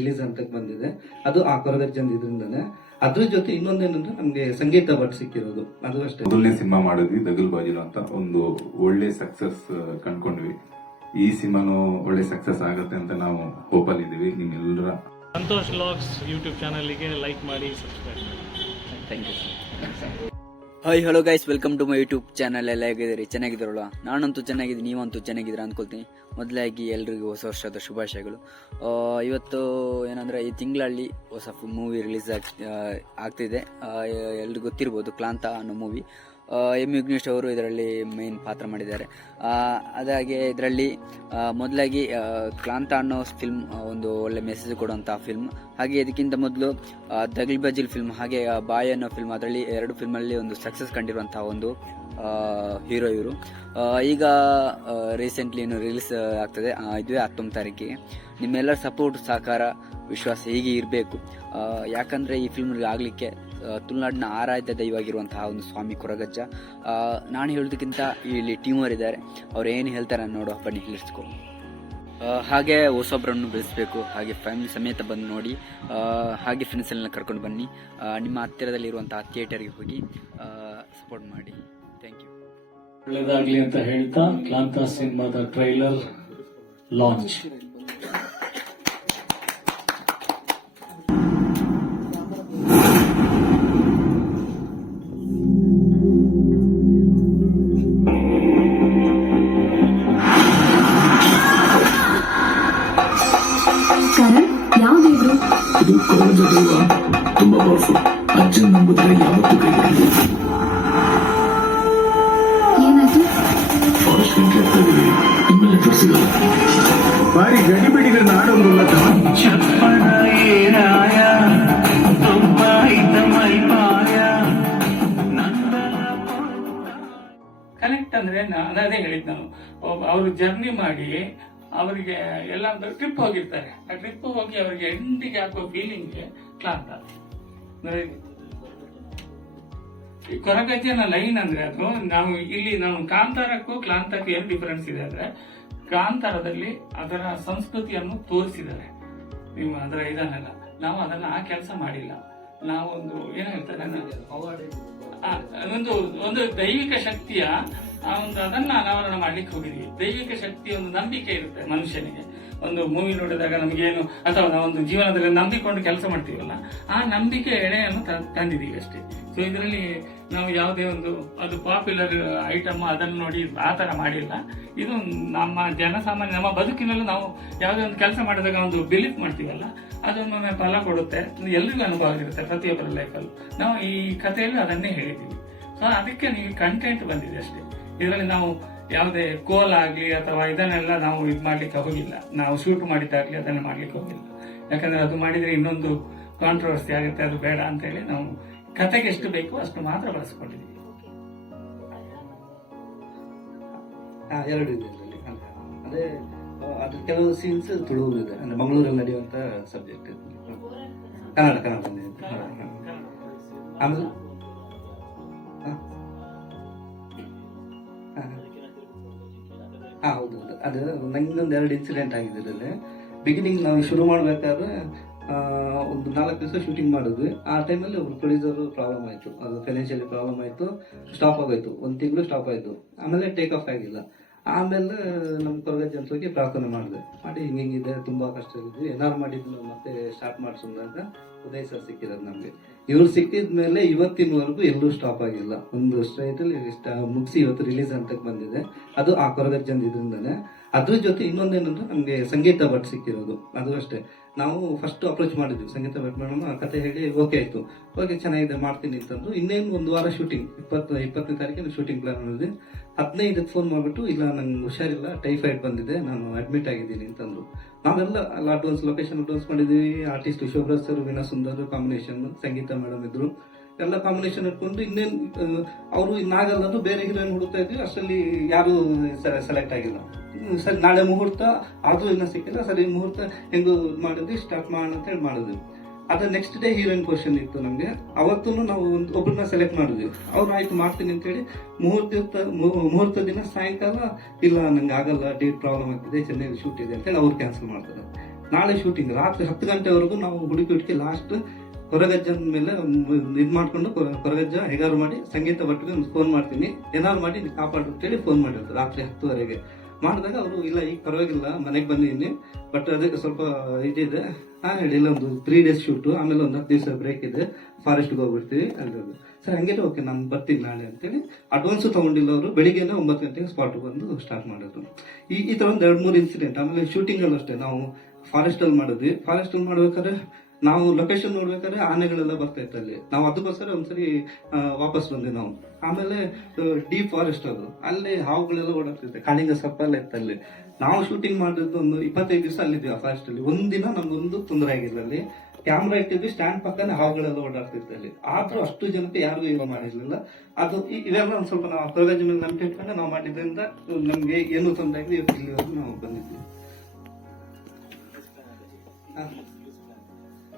Release ಅಂತ ಬಂದಿದೆ. ಅದು ಆ ಕೊರಗಜ್ಜನ್ ಇದರಿಂದಾನೆ. ಅದ್ರ ಜೊತೆ ಇನ್ನೊಂದೇನಂದ್ರೆ ನಮ್ಗೆ ಸಂಗೀತ ಭಟ್ ಸಿಕ್ಕಿರೋದು, ಅದು ಅಷ್ಟೇ. ಮೊದಲನೇ ಸಿನಿಮಾ ಮಾಡಿದ್ವಿ ದಗಲ್ ಬಾಜಿಲು ಅಂತ, ಒಂದು ಒಳ್ಳೆ ಸಕ್ಸಸ್ ಕಂಡ್ಕೊಂಡ್ವಿ. ಈ ಸಿನಿಮಾನು ಒಳ್ಳೆ ಸಕ್ಸಸ್ ಆಗುತ್ತೆ ಅಂತ ನಾವು ಹೋಪಲ್ಲಿ ಇದೀವಿ. ನಿಮ್ಮೆಲ್ಲರ ಸಂತೋಷ್ ವ್ಲಾಗ್ಸ್ ಯೂಟ್ಯೂಬ್ ಚಾನಲ್ಗೆ ಲೈಕ್ ಮಾಡಿ, ಸಬ್ಸ್ಕ್ರೈಬ್ ಮಾಡಿ. Thank you sir. Hi hello guys, welcome to my YouTube channel. ಎಲ್ಲ ಹೇಗಿದ್ದೀರಿ? ಚೆನ್ನಾಗಿದ್ದೀರಲ್ಲ? ನಾನಂತೂ ಚೆನ್ನಾಗಿದ್ದೀನಿ, ನೀವಂತೂ ಚೆನ್ನಾಗಿದ್ದೀರಾ ಅಂದ್ಕೊಳ್ತೀನಿ. ಮೊದಲಾಗಿ ಎಲ್ರಿಗೂ ಹೊಸ ವರ್ಷದ ಶುಭಾಶಯಗಳು. ಇವತ್ತು ಏನಂದರೆ ಈ ತಿಂಗಳಲ್ಲಿ ಹೊಸ ಮೂವಿ ರಿಲೀಸ್ ಆಗ್ತಿದೆ. ಎಲ್ರಿಗೂ ಗೊತ್ತಿರ್ಬೋದು, ಕ್ಲಾಂತ ಅನ್ನೋ ಮೂವಿ. ಎಂ ವಿಘ್ನೇಶ್ ಅವರು ಇದರಲ್ಲಿ ಮೇನ್ ಪಾತ್ರ ಮಾಡಿದ್ದಾರೆ. ಅದಾಗೆ ಇದರಲ್ಲಿ ಮೊದಲಾಗಿ ಕ್ಲಾಂತ ಅನ್ನೋ ಫಿಲ್ಮ್ ಒಂದು ಒಳ್ಳೆ ಮೆಸೇಜ್ ಕೊಡುವಂಥ ಫಿಲ್ಮ್. ಹಾಗೆ ಇದಕ್ಕಿಂತ ಮೊದಲು ದಗಲ್ ಬಜಿಲ್ ಫಿಲ್ಮ್, ಹಾಗೆ ಬಾಯ್ ಅನ್ನೋ ಫಿಲ್ಮ್, ಅದರಲ್ಲಿ 2 ಫಿಲ್ಮಲ್ಲಿ ಒಂದು ಸಕ್ಸಸ್ ಕಂಡಿರುವಂತಹ ಒಂದು ಹೀರೋ ಇವರು. ಈಗ ರೀಸೆಂಟ್ಲಿ ಇನ್ನು ರಿಲೀಸ್ ಆಗ್ತದೆ, ಇದುವೇ 19 ತಾರೀಕಿಗೆ. ನಿಮ್ಮೆಲ್ಲರ ಸಪೋರ್ಟ್, ಸಹಕಾರ, ವಿಶ್ವಾಸ ಹೀಗೆ ಇರಬೇಕು. ಯಾಕಂದರೆ ಈ ಫಿಲ್ಮ್ ಆಗಲಿಕ್ಕೆ ತುಳುನಾಡಿನ ಆರಾಧ್ಯ ದೈವವಾಗಿರುವಂತಹ ಒಂದು ಸ್ವಾಮಿ ಕೊರಗಜ್ಜ. ನಾನು ಹೇಳೋದಕ್ಕಿಂತ ಇಲ್ಲಿ ಟೀಮರ್ ಇದ್ದಾರೆ, ಅವ್ರು ಏನು ಹೇಳ್ತಾರೆ ನೋಡೋ, ಬನ್ನಿ ಹೇಳಿಸ್ಕೊ. ಹಾಗೆ ಹೊಸೊಬ್ಬರನ್ನು ಬೆಳೆಸಬೇಕು, ಹಾಗೆ ಫ್ಯಾಮಿಲಿ ಸಮೇತ ಬಂದು ನೋಡಿ, ಹಾಗೆ ಫ್ರೆಂಡ್ಸ್ ಎಲ್ಲ ಕರ್ಕೊಂಡು ಬನ್ನಿ. ನಿಮ್ಮ ಹತ್ತಿರದಲ್ಲಿರುವಂತಹ ಥಿಯೇಟರ್ಗೆ ಹೋಗಿ ಸಪೋರ್ಟ್ ಮಾಡಿ. Thank you. ಒಳ್ಳೆದಾಗ್ಲಿ ಅಂತ ಹೇಳ್ತಾ ಕ್ಲಾಂತ ಸಿನಿಮಾದ ಟ್ರೈಲರ್ ಲಾಂಚ್. ಇದು ಕೊರಗಜ್ಜ ದೈವ, ತುಂಬಾ ಪವರ್ಫುಲ್. ಅಜ್ಜನ್ ನಂಬುದ್ರೆ ಯಾವತ್ತೂ ಕೈ ಬಿಡಲ್ಲ. ಫಾರೆಸ್ಟ್ ಬೆಂಕಿ ಆಗ್ತಾ ಇದೀವಿ, ಇನ್ಮೇಲೆ ನೆಟ್ವರ್ಕ್ ಸಿಗಲ್ಲ. ಬಾರಿ ಗಡಿಬಿಡಿಗಳನ್ನ ಆಡೋದ್ರಲ್ಲ. ಕನೆಕ್ಟ್ ಅಂದ್ರೆ ಅದೇ ಹೇಳಿದ್ ನಾನು, ಅವರು ಜರ್ನಿ ಮಾಡಿ ಅವರಿಗೆ ಎಲ್ಲ ಟ್ರಿಪ್ ಹೋಗಿರ್ತಾರೆ. ಆ ಟ್ರಿಪ್ ಹೋಗಿ ಅವರಿಗೆ ಎಂಡಿಗೆ ಹಾಕೋ ಫೀಲಿಂಗ್ ಕ್ಲಾಂತ. ಕೊರಗಜ್ಜನ ಲೈನ್ ಅಂದ್ರೆ ಅದು ನಾವು ಕಾಂತಾರಕ್ಕೂ ಕ್ಲಾಂತಕ್ಕೂ ಏನು ಡಿಫರೆನ್ಸ್ ಇದೆ ಅಂದ್ರೆ, ಕಾಂತಾರದಲ್ಲಿ ಅದರ ಸಂಸ್ಕೃತಿಯನ್ನು ತೋರಿಸಿದ್ದಾರೆ, ನೀವು ಅದರ ಇದನ್ನೆಲ್ಲ. ನಾವು ಅದನ್ನ ಆ ಕೆಲಸ ಮಾಡಿಲ್ಲ. ನಾವೊಂದು ಏನು ಹೇಳ್ತಾರೆ, ಒಂದು ದೈವಿಕ ಶಕ್ತಿಯ ಅದನ್ನ ಅನಾವರಣ ಮಾಡ್ಲಿಕ್ಕೆ ಹೋಗಿದ್ವಿ. ದೈವಿಕ ಶಕ್ತಿಯ ಒಂದು ನಂಬಿಕೆ ಇರುತ್ತೆ ಮನುಷ್ಯನಿಗೆ. ಒಂದು ಮೂವಿ ನೋಡಿದಾಗ ನಮಗೇನು, ಅಥವಾ ನಾವೊಂದು ಜೀವನದಲ್ಲಿ ನಂಬಿಕೊಂಡು ಕೆಲಸ ಮಾಡ್ತೀವಲ್ಲ, ಆ ನಂಬಿಕೆ ಎಣೆಯನ್ನು ತಂದಿದ್ದೀವಿ ಅಷ್ಟೇ. ಸೊ ಇದರಲ್ಲಿ ನಾವು ಯಾವುದೇ ಒಂದು ಅದು ಪಾಪ್ಯುಲರ್ ಐಟಮ್ ಅದನ್ನು ನೋಡಿ ಆ ಥರ ಮಾಡಿಲ್ಲ. ಇದು ನಮ್ಮ ಜನಸಾಮಾನ್ಯ, ನಮ್ಮ ಬದುಕಿನಲ್ಲೂ ನಾವು ಯಾವುದೇ ಒಂದು ಕೆಲಸ ಮಾಡಿದಾಗ ಒಂದು ಬಿಲೀಫ್ ಮಾಡ್ತೀವಲ್ಲ, ಅದೊಮ್ಮೆ ಫಲ ಕೊಡುತ್ತೆ. ಎಲ್ರಿಗೂ ಅನುಭವ ಆಗಿರುತ್ತೆ ಪ್ರತಿಯೊಬ್ಬರ ಲೈಫಲ್ಲೂ. ನಾವು ಈ ಕಥೆಯಲ್ಲಿ ಅದನ್ನೇ ಹೇಳಿದ್ದೀವಿ. ಸೊ ಅದಕ್ಕೆ ನೀವು ಕಂಟೆಂಟ್ ಬಂದಿದೆ ಅಷ್ಟೇ. ಇದರಲ್ಲಿ ನಾವು ಯಾವುದೇ ಕೋಲ್ ಆಗಲಿ ಅಥವಾ ಇದನ್ನೆಲ್ಲ ನಾವು ಇದು ಮಾಡ್ಲಿಕ್ಕೆ ಹೋಗಿಲ್ಲ. ನಾವು ಶೂಟ್ ಮಾಡಿದ್ದಾಗಲಿ ಅದನ್ನ ಮಾಡ್ಲಿಕ್ಕೆ ಹೋಗಿಲ್ಲ. ಯಾಕಂದ್ರೆ ಅದು ಮಾಡಿದ್ರೆ ಇನ್ನೊಂದು ಕಾಂಟ್ರವರ್ಸಿ ಆಗುತ್ತೆ, ಅದು ಬೇಡ ಅಂತ ಹೇಳಿ ನಾವು ಕತೆಗೆ ಎಷ್ಟು ಬೇಕು ಅಷ್ಟು ಮಾತ್ರ ಬಳಸ್ಕೊಂಡಿದ್ದೀವಿ. 2 ಇದೆ ಇದರಲ್ಲಿ. ಅದೇ ಅದ್ರ ಕೆಲವು ಸೀನ್ಸ್ ತುಳು ಇದೆ, ಅಂದ್ರೆ ಮಂಗಳೂರಲ್ಲಿ ನಡೆಯುವಂತ ಸಬ್ಜೆಕ್ಟ್. ಕನ್ನಡ ಆಮೇಲೆ ಹೌದು. ಅದು ನಂಗೊಂದು 2 ಇನ್ಸಿಡೆಂಟ್ ಆಗಿದೆ ಇದರಲ್ಲಿ. ಬಿಗಿನಿಂಗ್ ನಾವು ಶುರು ಮಾಡ್ಬೇಕಾದ್ರೆ ಒಂದು 4 ದಿವಸ ಶೂಟಿಂಗ್ ಮಾಡಿದ್ವಿ. ಆ ಟೈಮಲ್ಲಿ ಒಬ್ರು ಪ್ರೊಡ್ಯೂಸರ್ ಪ್ರಾಬ್ಲಮ್ ಆಯ್ತು, ಅದು ಫೈನಾನ್ಷಿಯಲಿ ಪ್ರಾಬ್ಲಮ್ ಆಯ್ತು, ಸ್ಟಾಪ್ ಆಗೋಯ್ತು. 1 ತಿಂಗಳು ಸ್ಟಾಪ್ ಆಯ್ತು. ಆಮೇಲೆ ಟೇಕ್ ಆಫ್ ಆಗಿಲ್ಲ. ಆಮೇಲೆ ನಮ್ಮ ಕೊರಗಜ್ಜ ಅಂತ ಹೋಗಿ ಪ್ರಾರ್ಥನೆ ಮಾಡಿ ಹಿಂಗಿದೆ, ತುಂಬಾ ಕಷ್ಟ ಇದ್ವಿ, ಏನಾರು ಮಾಡಿದ್ವಿ ಮತ್ತೆ ಸ್ಟಾರ್ಟ್ ಮಾಡಿಸೋದಾಗ ಉದಯ್ ಸರ್ ಸಿಕ್ಕಿರೋದು ನಮ್ಗೆ. ಇವ್ರು ಸಿಕ್ಕಿದ್ಮೇಲೆ ಇವತ್ತಿನವರೆಗೂ ಎಲ್ಲೂ ಸ್ಟಾಪ್ ಆಗಿಲ್ಲ. ಒಂದು ಸ್ಟ್ರೈಟ್ ಅಲ್ಲಿ ಮುಗಿಸಿ ಇವತ್ತು ರಿಲೀಸ್ ಅಂತ ಬಂದಿದೆ. ಅದು ಆ ಕೊರಗಜ್ಜನ್ ಇದರಿಂದಾನೆ. ಅದ್ರ ಜೊತೆ ಇನ್ನೊಂದೇನಂದ್ರೆ ನಮ್ಗೆ ಸಂಗೀತ ಭಟ್ ಸಿಕ್ಕಿರೋದು, ಅದು ಅಷ್ಟೇ. ನಾವು ಫಸ್ಟ್ ಅಪ್ರೋಚ್ ಮಾಡಿದ್ವಿ ಸಂಗೀತ ಭಟ್ ಮೇಡಮ್, ಆ ಕತೆ ಹೇಳಿ ಓಕೆ ಆಯ್ತು, ಓಕೆ ಚೆನ್ನಾಗಿದೆ ಮಾಡ್ತೀನಿ ಅಂತಂದ್ರು. ಇನ್ನೇನು 1 ವಾರ ಶೂಟಿಂಗ್, 20ನೇ ತಾರೀಕಿನ ಶೂಟಿಂಗ್ ಪ್ಲಾನ್ ಮಾಡಿದ್ವಿ. 15ಕ್ಕೆ ಫೋನ್ ಮಾಡ್ಬಿಟ್ಟು, ಇಲ್ಲ ನಂಗೆ ಹುಷಾರಿಲ್ಲ, ಟೈಫಾಯ್ಡ್ ಬಂದಿದೆ, ನಾನು ಅಡ್ಮಿಟ್ ಆಗಿದ್ದೀನಿ ಅಂತಂದ್ರು. ನಾವೆಲ್ಲ ಅಡ್ವಾನ್ಸ್ ಲೊಕೇಶನ್ ಅಡ್ವಾನ್ಸ್ ಮಾಡಿದ್ವಿ. Artist Shobharaj sir, Veena Sundar combination, Sangeetha madam ಇದ್ರು, ಎಲ್ಲ ಕಾಂಬಿನೇಷನ್ ಇಟ್ಕೊಂಡು ಇನ್ನೇನು ಅವರು ಇನ್ನಾಗಲ್ಲ ಬೇರೆ ಹೀರೋಯಿನ್ ಹುಡುಕ್ತಾ ಇದ್ವಿ. ಅಷ್ಟರಲ್ಲಿ ಯಾರು ಸೆಲೆಕ್ಟ್ ಆಗಿಲ್ಲ. ಸರಿ ನಾಳೆ ಮುಹೂರ್ತ, ಆದ್ರೂ ಇನ್ನ ಸಿಕ್ಕಿಲ್ಲ. ಸರಿ ಮುಹೂರ್ತ ಹೆಂಗು ಮಾಡಿದ್ವಿ, ಸ್ಟಾರ್ಟ್ ಮಾಡೋಣ ಅಂತ ಹೇಳಿ ಮಾಡಿದ್ವಿ. ಅದ್ರ ನೆಕ್ಸ್ಟ್ ಡೇ ಹೀರೋಯಿನ್ ಕ್ವಶನ್ ಇತ್ತು ನಮ್ಗೆ. ಅವತ್ತು ನಾವು ಒಬ್ಬರನ್ನ ಸೆಲೆಕ್ಟ್ ಮಾಡಿದ್ವಿ. ಅವ್ರು ಆಯ್ತು ಮಾಡ್ತೀನಿ ಅಂತ ಹೇಳಿ ಮುಹೂರ್ತ ದಿನ ಸಾಯಂಕಾಲ, ಇಲ್ಲ ನಂಗೆ ಆಗಲ್ಲ, ಡೇಟ್ ಪ್ರಾಬ್ಲಮ್ ಆಗ್ತಿದೆ, ಚೆನ್ನೈಲಿ ಶೂಟ್ ಇದೆ ಅಂತ ಹೇಳಿ ಅವ್ರು ಕ್ಯಾನ್ಸಲ್ ಮಾಡ್ತಾರೆ. ನಾಳೆ ಶೂಟಿಂಗ್ ರಾತ್ರಿ 10 ಗಂಟೆವರೆಗೂ ನಾವು ಹುಡುಕಿ ಲಾಸ್ಟ್ ಕೊರಗಜ್ಜನ ಮೇಲೆ ಇದು ಮಾಡ್ಕೊಂಡು ಕೊರಗಜ್ಜ ಹೇಗಾರು ಮಾಡಿ ಸಂಗೀತ ಭಟ್ರಿಗೆ ಒಂದು ಫೋನ್ ಮಾಡ್ತೀನಿ, ಏನಾದ್ರು ಮಾಡಿ ಕಾಪಾಡು ಅಂತೇಳಿ ಫೋನ್ ಮಾಡಿರ್ತಾರೆ ರಾತ್ರಿ 10ವರೆಗೆ. ಮಾಡಿದಾಗ ಅವರು ಇಲ್ಲ ಈಗ ಪರವಾಗಿಲ್ಲ ಮನೆಗೆ ಬಂದಿದ್ದೀನಿ, ಬಟ್ ಅದೇ ಸ್ವಲ್ಪ ಇದಿದೆ, ಹೇಳಿಲ್ಲ ಒಂದು 3 ಡೇಸ್ ಶೂಟು, ಆಮೇಲೆ ಒಂದು 10 ದಿವಸ ಬ್ರೇಕ್ ಇದೆ, ಫಾರೆಸ್ಟ್ಗೆ ಹೋಗ್ಬಿಡ್ತೀವಿ ಅಲ್ಲಿರೋದು. ಸರ್ ಹಂಗೆಲ್ಲ ಓಕೆ ನಾನು ಬರ್ತೀನಿ ನಾಳೆ ಅಂತೇಳಿ ಅಡ್ವಾನ್ಸು ತಗೊಂಡಿಲ್ಲ ಅವರು. ಬೆಳಿಗ್ಗೆನೇ 9 ಗಂಟೆಗೆ ಸ್ಪಾಟ್ಗೆ ಬಂದು ಸ್ಟಾರ್ಟ್ ಮಾಡಿದ್ರು. ಈ ಥರ ಒಂದು 2-3 ಇನ್ಸಿಡೆಂಟ್. ಆಮೇಲೆ ಶೂಟಿಂಗಲ್ಲೂ ಅಷ್ಟೇ, ನಾವು ಫಾರೆಸ್ಟಲ್ಲಿ ಮಾಡಿದ್ವಿ. ಫಾರೆಸ್ಟಲ್ಲಿ ಮಾಡ್ಬೇಕಾದ್ರೆ ನಾವು ಲೊಕೇಶನ್ ನೋಡ್ಬೇಕಾದ್ರೆ ಆನೆಗಳೆಲ್ಲ ಬರ್ತಾ ಇತ್ತು ಅಲ್ಲಿ. ನಾವು ಅದಕ್ಕೋಸ್ಕರ ಒಂದ್ಸರಿ ವಾಪಸ್ ಬಂದ್ವಿ ನಾವು. ಆಮೇಲೆ ಡೀಪ್ ಫಾರೆಸ್ಟ್ ಅದು, ಅಲ್ಲಿ ಹಾವುಗಳೆಲ್ಲ ಓಡಾಡ್ತಿದ್ದೆ, ಕಾಳಿಂಗ ಸರ್ಪ ಎಲ್ಲ ಇತ್ತು ಅಲ್ಲಿ. ನಾವು ಶೂಟಿಂಗ್ ಮಾಡಿದ್ದು ಒಂದು 25 ದಿವಸ ಅಲ್ಲಿದ್ವಿ ಆ ಫಾರೆಸ್ಟ್ ಅಲ್ಲಿ. ಒಂದಿನ ನಮ್ಗೊಂದು ತೊಂದರೆ ಆಗಿಲ್ಲ ಅಲ್ಲಿ. ಕ್ಯಾಮ್ರಾ ಇಟ್ಟಿದ್ವಿ, ಸ್ಟ್ಯಾಂಡ್ ಪಕ್ಕನೆ ಹಾವುಗಳೆಲ್ಲ ಓಡಾಡ್ತಿತ್ತು ಅಲ್ಲಿ. ಆದ್ರೂ ಅಷ್ಟು ಜನಕ್ಕೆ ಯಾರಿಗೂ ಏನು ಮಾಡಿರ್ಲಿಲ್ಲ. ಅದು ಇದೆಲ್ಲ ಒಂದ್ ಸ್ವಲ್ಪ ನಾವು ಕೊರಗಜ್ಜ ಮೇಲೆ ನಂಬಿಕೆ ಇಟ್ಕೊಂಡು ನಾವು ಮಾಡಿದ್ರಿಂದ ನಮ್ಗೆ ಏನು ತೊಂದರೆ ಆಗಿದೆ, ಇವತ್ತು ಇಲ್ಲಿವರೆಗೂ ನಾವು ಬಂದಿದ್ವಿ.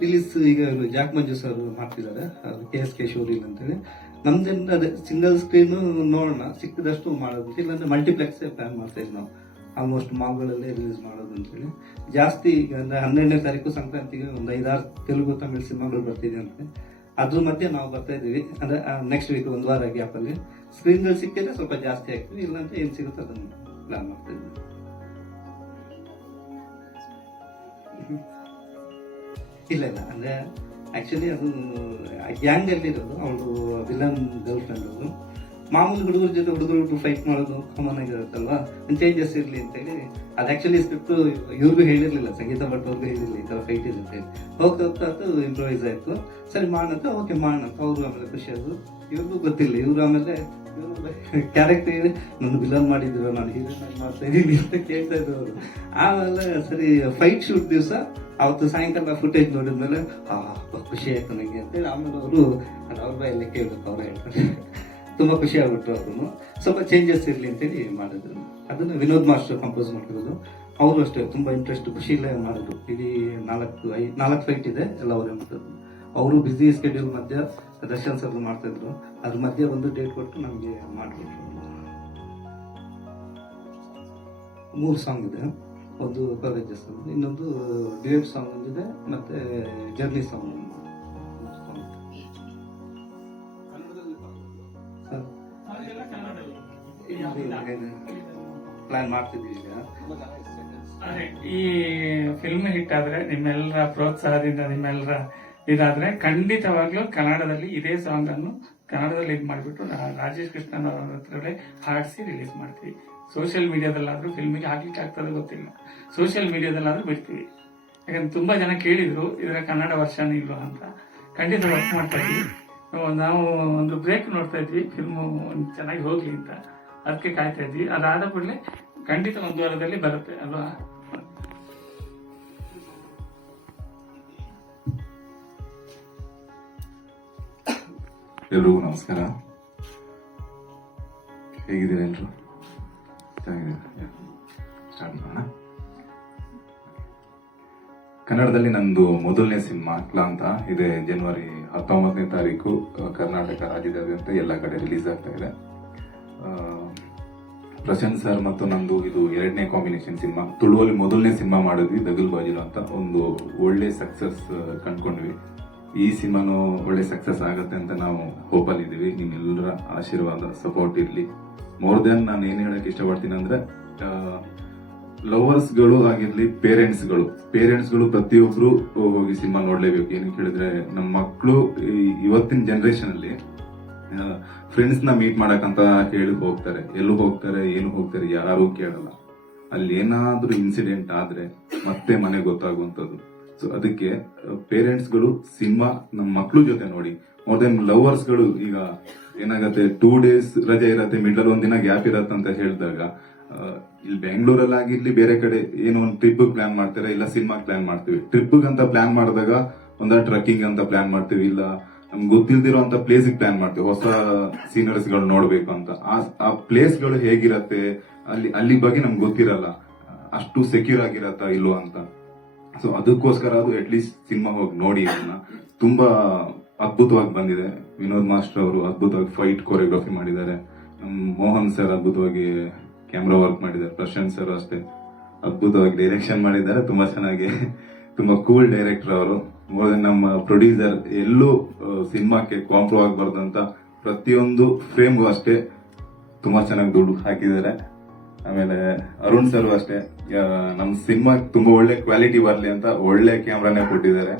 ರಿಲೀಸ್ ಈಗ ಜಾಕ್ ಮಂಜು ಸರ್ ಮಾಡ್ತಿದ್ದಾರೆ, ಅದು KSK ಶೋರೀಲ್ ಅಂತೇಳಿ. ನಮ್ದಿಂದ ಅದೇ ಸಿಂಗಲ್ ಸ್ಕ್ರೀನ್ ನೋಡೋಣ, ಸಿಕ್ಕಿದಷ್ಟು ಮಾಡೋದು, ಇಲ್ಲಾಂದ್ರೆ ಮಲ್ಟಿಪ್ಲೆಕ್ಸ್ ಪ್ಲಾನ್ ಮಾಡ್ತಾ ಇದ್ವಿ ನಾವು. ಆಲ್ಮೋಸ್ಟ್ ಮಾಲ್ಗಳಲ್ಲೇ ರಿಲೀಸ್ ಮಾಡೋದು ಅಂತೇಳಿ. ಜಾಸ್ತಿ ಈಗ ಅಂದ್ರೆ 12ನೇ ತಾರೀಕು ಸಂಕ್ರಾಂತಿಗೆ ಒಂದು 5-6 ತೆಲುಗು ತಮಿಳ್ ಸಿನಿಮಾಗಳು ಬರ್ತಿದೆ ಅಂತೆ. ಅದ್ರ ಮಧ್ಯೆ ನಾವು ಬರ್ತಾ ಇದೀವಿ, ಅಂದ್ರೆ ನೆಕ್ಸ್ಟ್ ವೀಕ್ 1 ವಾರ ಗ್ಯಾಪಲ್ಲಿ ಸ್ಕ್ರೀನ್ಗಳು ಸಿಕ್ಕಿದ್ರೆ ಸ್ವಲ್ಪ ಜಾಸ್ತಿ ಆಗ್ತೀವಿ, ಇಲ್ಲಾಂದ್ರೆ ಏನ್ ಸಿಗುತ್ತೆ ಅದನ್ನು ಪ್ಲಾನ್ ಮಾಡ್ತಾ ಇದ್ವಿ. ಇಲ್ಲ ಅಂದ್ರೆ ಆಕ್ಚುಲಿ ಅದು ಗ್ಯಾಂಗ್ ಅಲ್ಲಿ ಇರೋದು, ಅವಳು ವಿಲನ್ ಗರ್ಲ್ ಫ್ರೆಂಡ್. ಅವರು ಮಾಮೂಲಿ ಹುಡುಗರ ಜೊತೆ ಹುಡುಗರು ಫೈಟ್ ಮಾಡೋದು ಕಾಮನ್ ಆಗಿರುತ್ತಲ್ವಾ, ಚೇಂಜಸ್ ಇರ್ಲಿ ಅಂತೇಳಿ. ಅದು ಆಕ್ಚುಲಿ ಸ್ಕ್ರಿಪ್ಟ್ ಇವ್ರಿಗೂ ಹೇಳಿರ್ಲಿಲ್ಲ, ಸಂಗೀತ ಭಟ್ ಅವ್ರಿಗೂ ಹೇಳಿರ್ಲಿಲ್ಲ ಈ ತರ ಫೈಟ್ ಇರುತ್ತೆ. ಹೋಗ್ತಾ ಅದು ಇಂಪ್ರೂವೈಸ್ ಆಯ್ತು. ಸರಿ ಮಾಡೋಣ ಓಕೆ ಮಾಡೋಣ ಅವರು. ಆಮೇಲೆ ಖುಷಿ ಆದ್ರು, ಇವ್ರಿಗೂ ಗೊತ್ತಿಲ್ಲ. ಇವ್ರು ಆಮೇಲೆ ಕ್ಯಾರೆಕ್ಟರ್ ನನ್ನ ವಿಲನ್ ಮಾಡಿದ್ರು, ನಾನು ಹೀರೋಯಿನ್ ಮಾಡ್ತಾ ಇದೀನಿ ಅಂತ ಕೇಳ್ತಾ ಇದ್ರು ಅವರು. ಆಮೇಲೆ ಸರಿ ಫೈಟ್ ಶೂಟ್ ದಿವಸ ಅವತ್ತು ಸಾಯಂಕಾಲ ಫುಟೇಜ್ ನೋಡಿದ್ಮೇಲೆ ಖುಷಿ ಆಯ್ತು ನಂಗೆ ಅಂತೇಳಿ. ಆಮೇಲೆ ಅವರು ಅವ್ರ ಬಾಯಲ್ಲಿ ಕೇಳ್ಬೇಕು, ಅವ್ರ ಹೇಳ್ತಾರೆ. ತುಂಬಾ ಖುಷಿ ಆಗ್ಬಿಟ್ರು. ಅವರು ಸ್ವಲ್ಪ ಚೇಂಜಸ್ ಇರ್ಲಿ ಅಂತೇಳಿ ಮಾಡಿದ್ರು. ಅದನ್ನ ವಿನೋದ್ ಮಾಸ್ಟರ್ ಕಂಪೋಸ್ ಮಾಡಿರೋದು. ಅವರು ಅಷ್ಟೇ ತುಂಬಾ ಇಂಟ್ರೆಸ್ಟ್, ಖುಷಿಲೇ ಮಾಡಿದ್ರು. ಇಡೀ 4 ಫೈಟ್ ಇದೆ, ಎಲ್ಲ ಅವರೇ ಮಾಡಿದ್ರು. ಅವರು ಬಿಸಿ ಸ್ಕೆಡ್ಯೂಲ್ ಮಧ್ಯ ದರ್ಶನ್ ಸರ್ ಮಾಡ್ತಾ ಇದ್ರು, ಅದ್ರ ಮಧ್ಯೆ ಒಂದು ಡೇಟ್ ಕೊಟ್ಟು ನಮ್ಗೆ ಮಾಡ್ಬಿಟ್ರು. 3 ಸಾಂಗ್ ಇದೆ, ಒಂದು ಕೊರಗಜ್ಜ ಸಾಂಗ್, ಇನ್ನೊಂದು ಡ್ಯೂಯೆಟ್ ಸಾಂಗ್ ಒಂದಿದೆ, ಮತ್ತೆ ಜರ್ನಿ ಸಾಂಗ್. ಪ್ಲಾನ್ ಮಾಡ್ತಿದ್ದೀವಿ ಈಗ. ಈ ಫಿಲ್ಮ್ ಹಿಟ್ ಆದ್ರೆ ನಿಮ್ಮೆಲ್ಲರ ಪ್ರೋತ್ಸಾಹದಿಂದ, ನಿಮ್ಮೆಲ್ಲರ ಇದಾದ್ರೆ ಖಂಡಿತವಾಗ್ಲೂ ಕನ್ನಡದಲ್ಲಿ ಇದೇ ಸಾಂಗ್ ಅನ್ನು ಕನ್ನಡದಲ್ಲಿ ಇದು ಮಾಡಿಬಿಟ್ಟು ರಾಜೇಶ್ ಕೃಷ್ಣನ್ ಅವರ ಹತ್ರವೇ ಹಾಡಿಸಿ ರಿಲೀಸ್ ಮಾಡ್ತೀವಿ. ಸೋಷಿಯಲ್ ಮೀಡಿಯಾದಲ್ಲಾದ್ರೂ ಫಿಲ್ಮಿಗೆ ಹಾಕ್ಲಿಕ್ಕೆ ಆಗ್ತದೆ ಗೊತ್ತಿಲ್ಲ, ಸೋಷಿಯಲ್ ಮೀಡಿಯಾದಲ್ಲಾದ್ರೂ ಬಿಡ್ತೀವಿ. ಯಾಕಂದ್ರೆ ತುಂಬಾ ಜನ ಕೇಳಿದ್ರು ಇದರ ಕನ್ನಡ ವರ್ಷನ್ ಇಲ್ವಾ ಅಂತ. ಖಂಡಿತ ವರ್ಕ್ ಮಾಡ್ತಾ ಇದ್ವಿ ನಾವು. ಒಂದು ಬ್ರೇಕ್ ನೋಡ್ತಾ ಇದ್ವಿ, ಫಿಲ್ಮು ಚೆನ್ನಾಗಿ ಹೋಗ್ಲಿ ಅಂತ, ಅದಕ್ಕೆ ಕಾಯ್ತಾ ಇದ್ವಿ. ಅದಾದ ಕೂಡಲೇ ಖಂಡಿತ 1 ವಾರದಲ್ಲಿ ಬರುತ್ತೆ ಅಲ್ವಾ. ಎಲ್ರಿಗೂ ನಮಸ್ಕಾರ. ಹೇಗಿದ್ದೀರಾ ಎಲ್ರು? ಚೆನ್ನಾಗಿದ್ದೀರಾ? ಸ್ಟಾರ್ಟ್ ಮಾಡೋಣ. ಕನ್ನಡದಲ್ಲಿ ನಂದು ಮೊದಲನೇ ಸಿನಿಮಾ ಕ್ಲಾ ಅಂತ ಇದೆ. ಜನವರಿ 19ನೇ ತಾರೀಕು ಕರ್ನಾಟಕ ರಾಜ್ಯದಾದ್ಯಂತ ಎಲ್ಲ ಕಡೆ ರಿಲೀಸ್ ಆಗ್ತಾ ಇದೆ. ಪ್ರಶಾಂತ್ ಸರ್ ಮತ್ತು ನಂದು ಇದು 2ನೇ ಕಾಂಬಿನೇಷನ್ ಸಿನಿಮಾ. ತುಳುವಲ್ಲಿ ಮೊದಲನೇ ಸಿನಿಮಾ ಮಾಡಿದ್ವಿ, ದಗಲ್ ಬಾಜಿಲು ಅಂತ. ಒಂದು ಒಳ್ಳೆ ಸಕ್ಸಸ್ ಕಂಡ್ಕೊಂಡ್ವಿ. ಈ ಸಿನಿಮಾನು ಒಳ್ಳೆ ಸಕ್ಸಸ್ ಆಗುತ್ತೆ ಅಂತ ನಾವು ಹೋಪಲ್ಲಿ ಇದೀವಿ. ನಿಮ್ಮೆಲ್ಲರ ಆಶೀರ್ವಾದ, ಸಪೋರ್ಟ್ ಇರ್ಲಿ. ಮೋರ್ ದೆನ್ ನಾನು ಏನ್ ಹೇಳಕ್ ಇಷ್ಟಪಡ್ತೀನಿ ಅಂದ್ರೆ, ಲವರ್ಸ್ಗಳು ಆಗಿರ್ಲಿ, ಪೇರೆಂಟ್ಸ್ಗಳು ಪ್ರತಿಯೊಬ್ರು ಹೋಗಿ ಸಿನಿಮಾ ನೋಡ್ಲೇಬೇಕು. ಏನಕ್ಕೆ ಹೇಳಿದ್ರೆ, ನಮ್ಮ ಮಕ್ಕಳು ಇವತ್ತಿನ ಜನರೇಷನ್ ಅಲ್ಲಿ ಫ್ರೆಂಡ್ಸ್ ನ ಮೀಟ್ ಮಾಡಕಂತ ಹೇಳಿ ಹೋಗ್ತಾರೆ, ಎಲ್ಲೂ ಹೋಗ್ತಾರೆ, ಏನು ಹೋಗ್ತಾರೆ ಯಾರು ಕೇಳಲ್ಲ. ಅಲ್ಲಿ ಏನಾದ್ರೂ ಇನ್ಸಿಡೆಂಟ್ ಆದ್ರೆ ಮತ್ತೆ ಮನೆ ಗೊತ್ತಾಗುವಂಥದ್ದು. ಸೊ ಅದಕ್ಕೆ ಪೇರೆಂಟ್ಸ್ಗಳು ಸಿನಿಮಾ ನಮ್ಮ ಮಕ್ಳು ಜೊತೆ ನೋಡಿ. ಮೋರ್ ದೆನ್ ಲವರ್ಸ್ಗಳು ಈಗ ಏನಾಗತ್ತೆ, 2 ಡೇಸ್ ರಜೆ ಇರತ್ತೆ, ಮಿಡಲ್ ಒಂದಿನ ಗ್ಯಾಪ್ ಇರತ್ತೆ ಅಂತ ಹೇಳಿದಾಗ, ಇಲ್ಲಿ ಬೆಂಗಳೂರಲ್ಲಾಗಿರ್ಲಿ ಬೇರೆ ಕಡೆ ಏನೋ ಒಂದು ಟ್ರಿಪ್ ಪ್ಲಾನ್ ಮಾಡ್ತಾರೆ, ಇಲ್ಲ ಸಿನಿಮಾ ಪ್ಲಾನ್ ಮಾಡ್ತೀವಿ. ಟ್ರಿಪ್ ಅಂತ ಪ್ಲಾನ್ ಮಾಡಿದಾಗ ಒಂದ ಟ್ರಕ್ಕಿಂಗ್ ಅಂತ ಪ್ಲಾನ್ ಮಾಡ್ತೀವಿ, ಇಲ್ಲ ನಮ್ಗೆ ಗೊತ್ತಿಲ್ದಿರೋ ಅಂತ ಪ್ಲೇಸ್ ಪ್ಲಾನ್ ಮಾಡ್ತೀವಿ, ಹೊಸ ಸೀನರೀಸ್ ಗಳು ನೋಡ್ಬೇಕು ಅಂತ. ಆ ಪ್ಲೇಸ್ ಗಳು ಹೇಗಿರತ್ತೆ, ಅಲ್ಲಿ ಬಗ್ಗೆ ನಮ್ಗೆ ಗೊತ್ತಿರಲ್ಲ, ಅಷ್ಟು ಸೆಕ್ಯೂರ್ ಆಗಿರತ್ತ ಇಲ್ವೋ ಅಂತ. ಸೊ ಅದಕ್ಕೋಸ್ಕರ ಅದು ಅಟ್ಲೀಸ್ಟ್ ಸಿನಿಮಾ ಹೋಗಿ ನೋಡಿ. ಅದನ್ನ ತುಂಬಾ ಅದ್ಭುತವಾಗಿ ಬಂದಿದೆ. ವಿನೋದ್ ಮಾಸ್ಟರ್ ಅವರು ಅದ್ಭುತವಾಗಿ ಫೈಟ್ ಕೊರಿಯೋಗ್ರಫಿ ಮಾಡಿದ್ದಾರೆ. ಮೋಹನ್ ಸರ್ ಅದ್ಭುತವಾಗಿ ಕ್ಯಾಮ್ರಾ ವರ್ಕ್ ಮಾಡಿದ್ದಾರೆ. ಪ್ರಶಾಂತ್ ಸರ್ ಅಷ್ಟೇ ಅದ್ಭುತವಾಗಿ ಡೈರೆಕ್ಷನ್ ಮಾಡಿದ್ದಾರೆ. ತುಂಬಾ ಚೆನ್ನಾಗಿ, ತುಂಬಾ ಕೂಲ್ ಡೈರೆಕ್ಟರ್ ಅವರು. ನಮ್ಮ ಪ್ರೊಡ್ಯೂಸರ್ ಎಲ್ಲೂ ಸಿನಿಮಾಕ್ಕೆ ಕಾಂಪ್ರೋ ಆಗಬಾರ್ದು ಅಂತ ಪ್ರತಿಯೊಂದು ಫ್ರೇಮ್ಗೂ ಅಷ್ಟೇ ತುಂಬಾ ಚೆನ್ನಾಗಿ ದುಡ್ಡು ಹಾಕಿದ್ದಾರೆ. ಆಮೇಲೆ ಅರುಣ್ ಸರ್ ಅಷ್ಟೇ ನಮ್ಮ ಸಿನಿಮಾ ತುಂಬಾ ಒಳ್ಳೆ ಕ್ವಾಲಿಟಿ ಬರಲಿ ಅಂತ ಒಳ್ಳೆ ಕ್ಯಾಮ್ರಾನೇ ಕೊಟ್ಟಿದ್ದಾರೆ.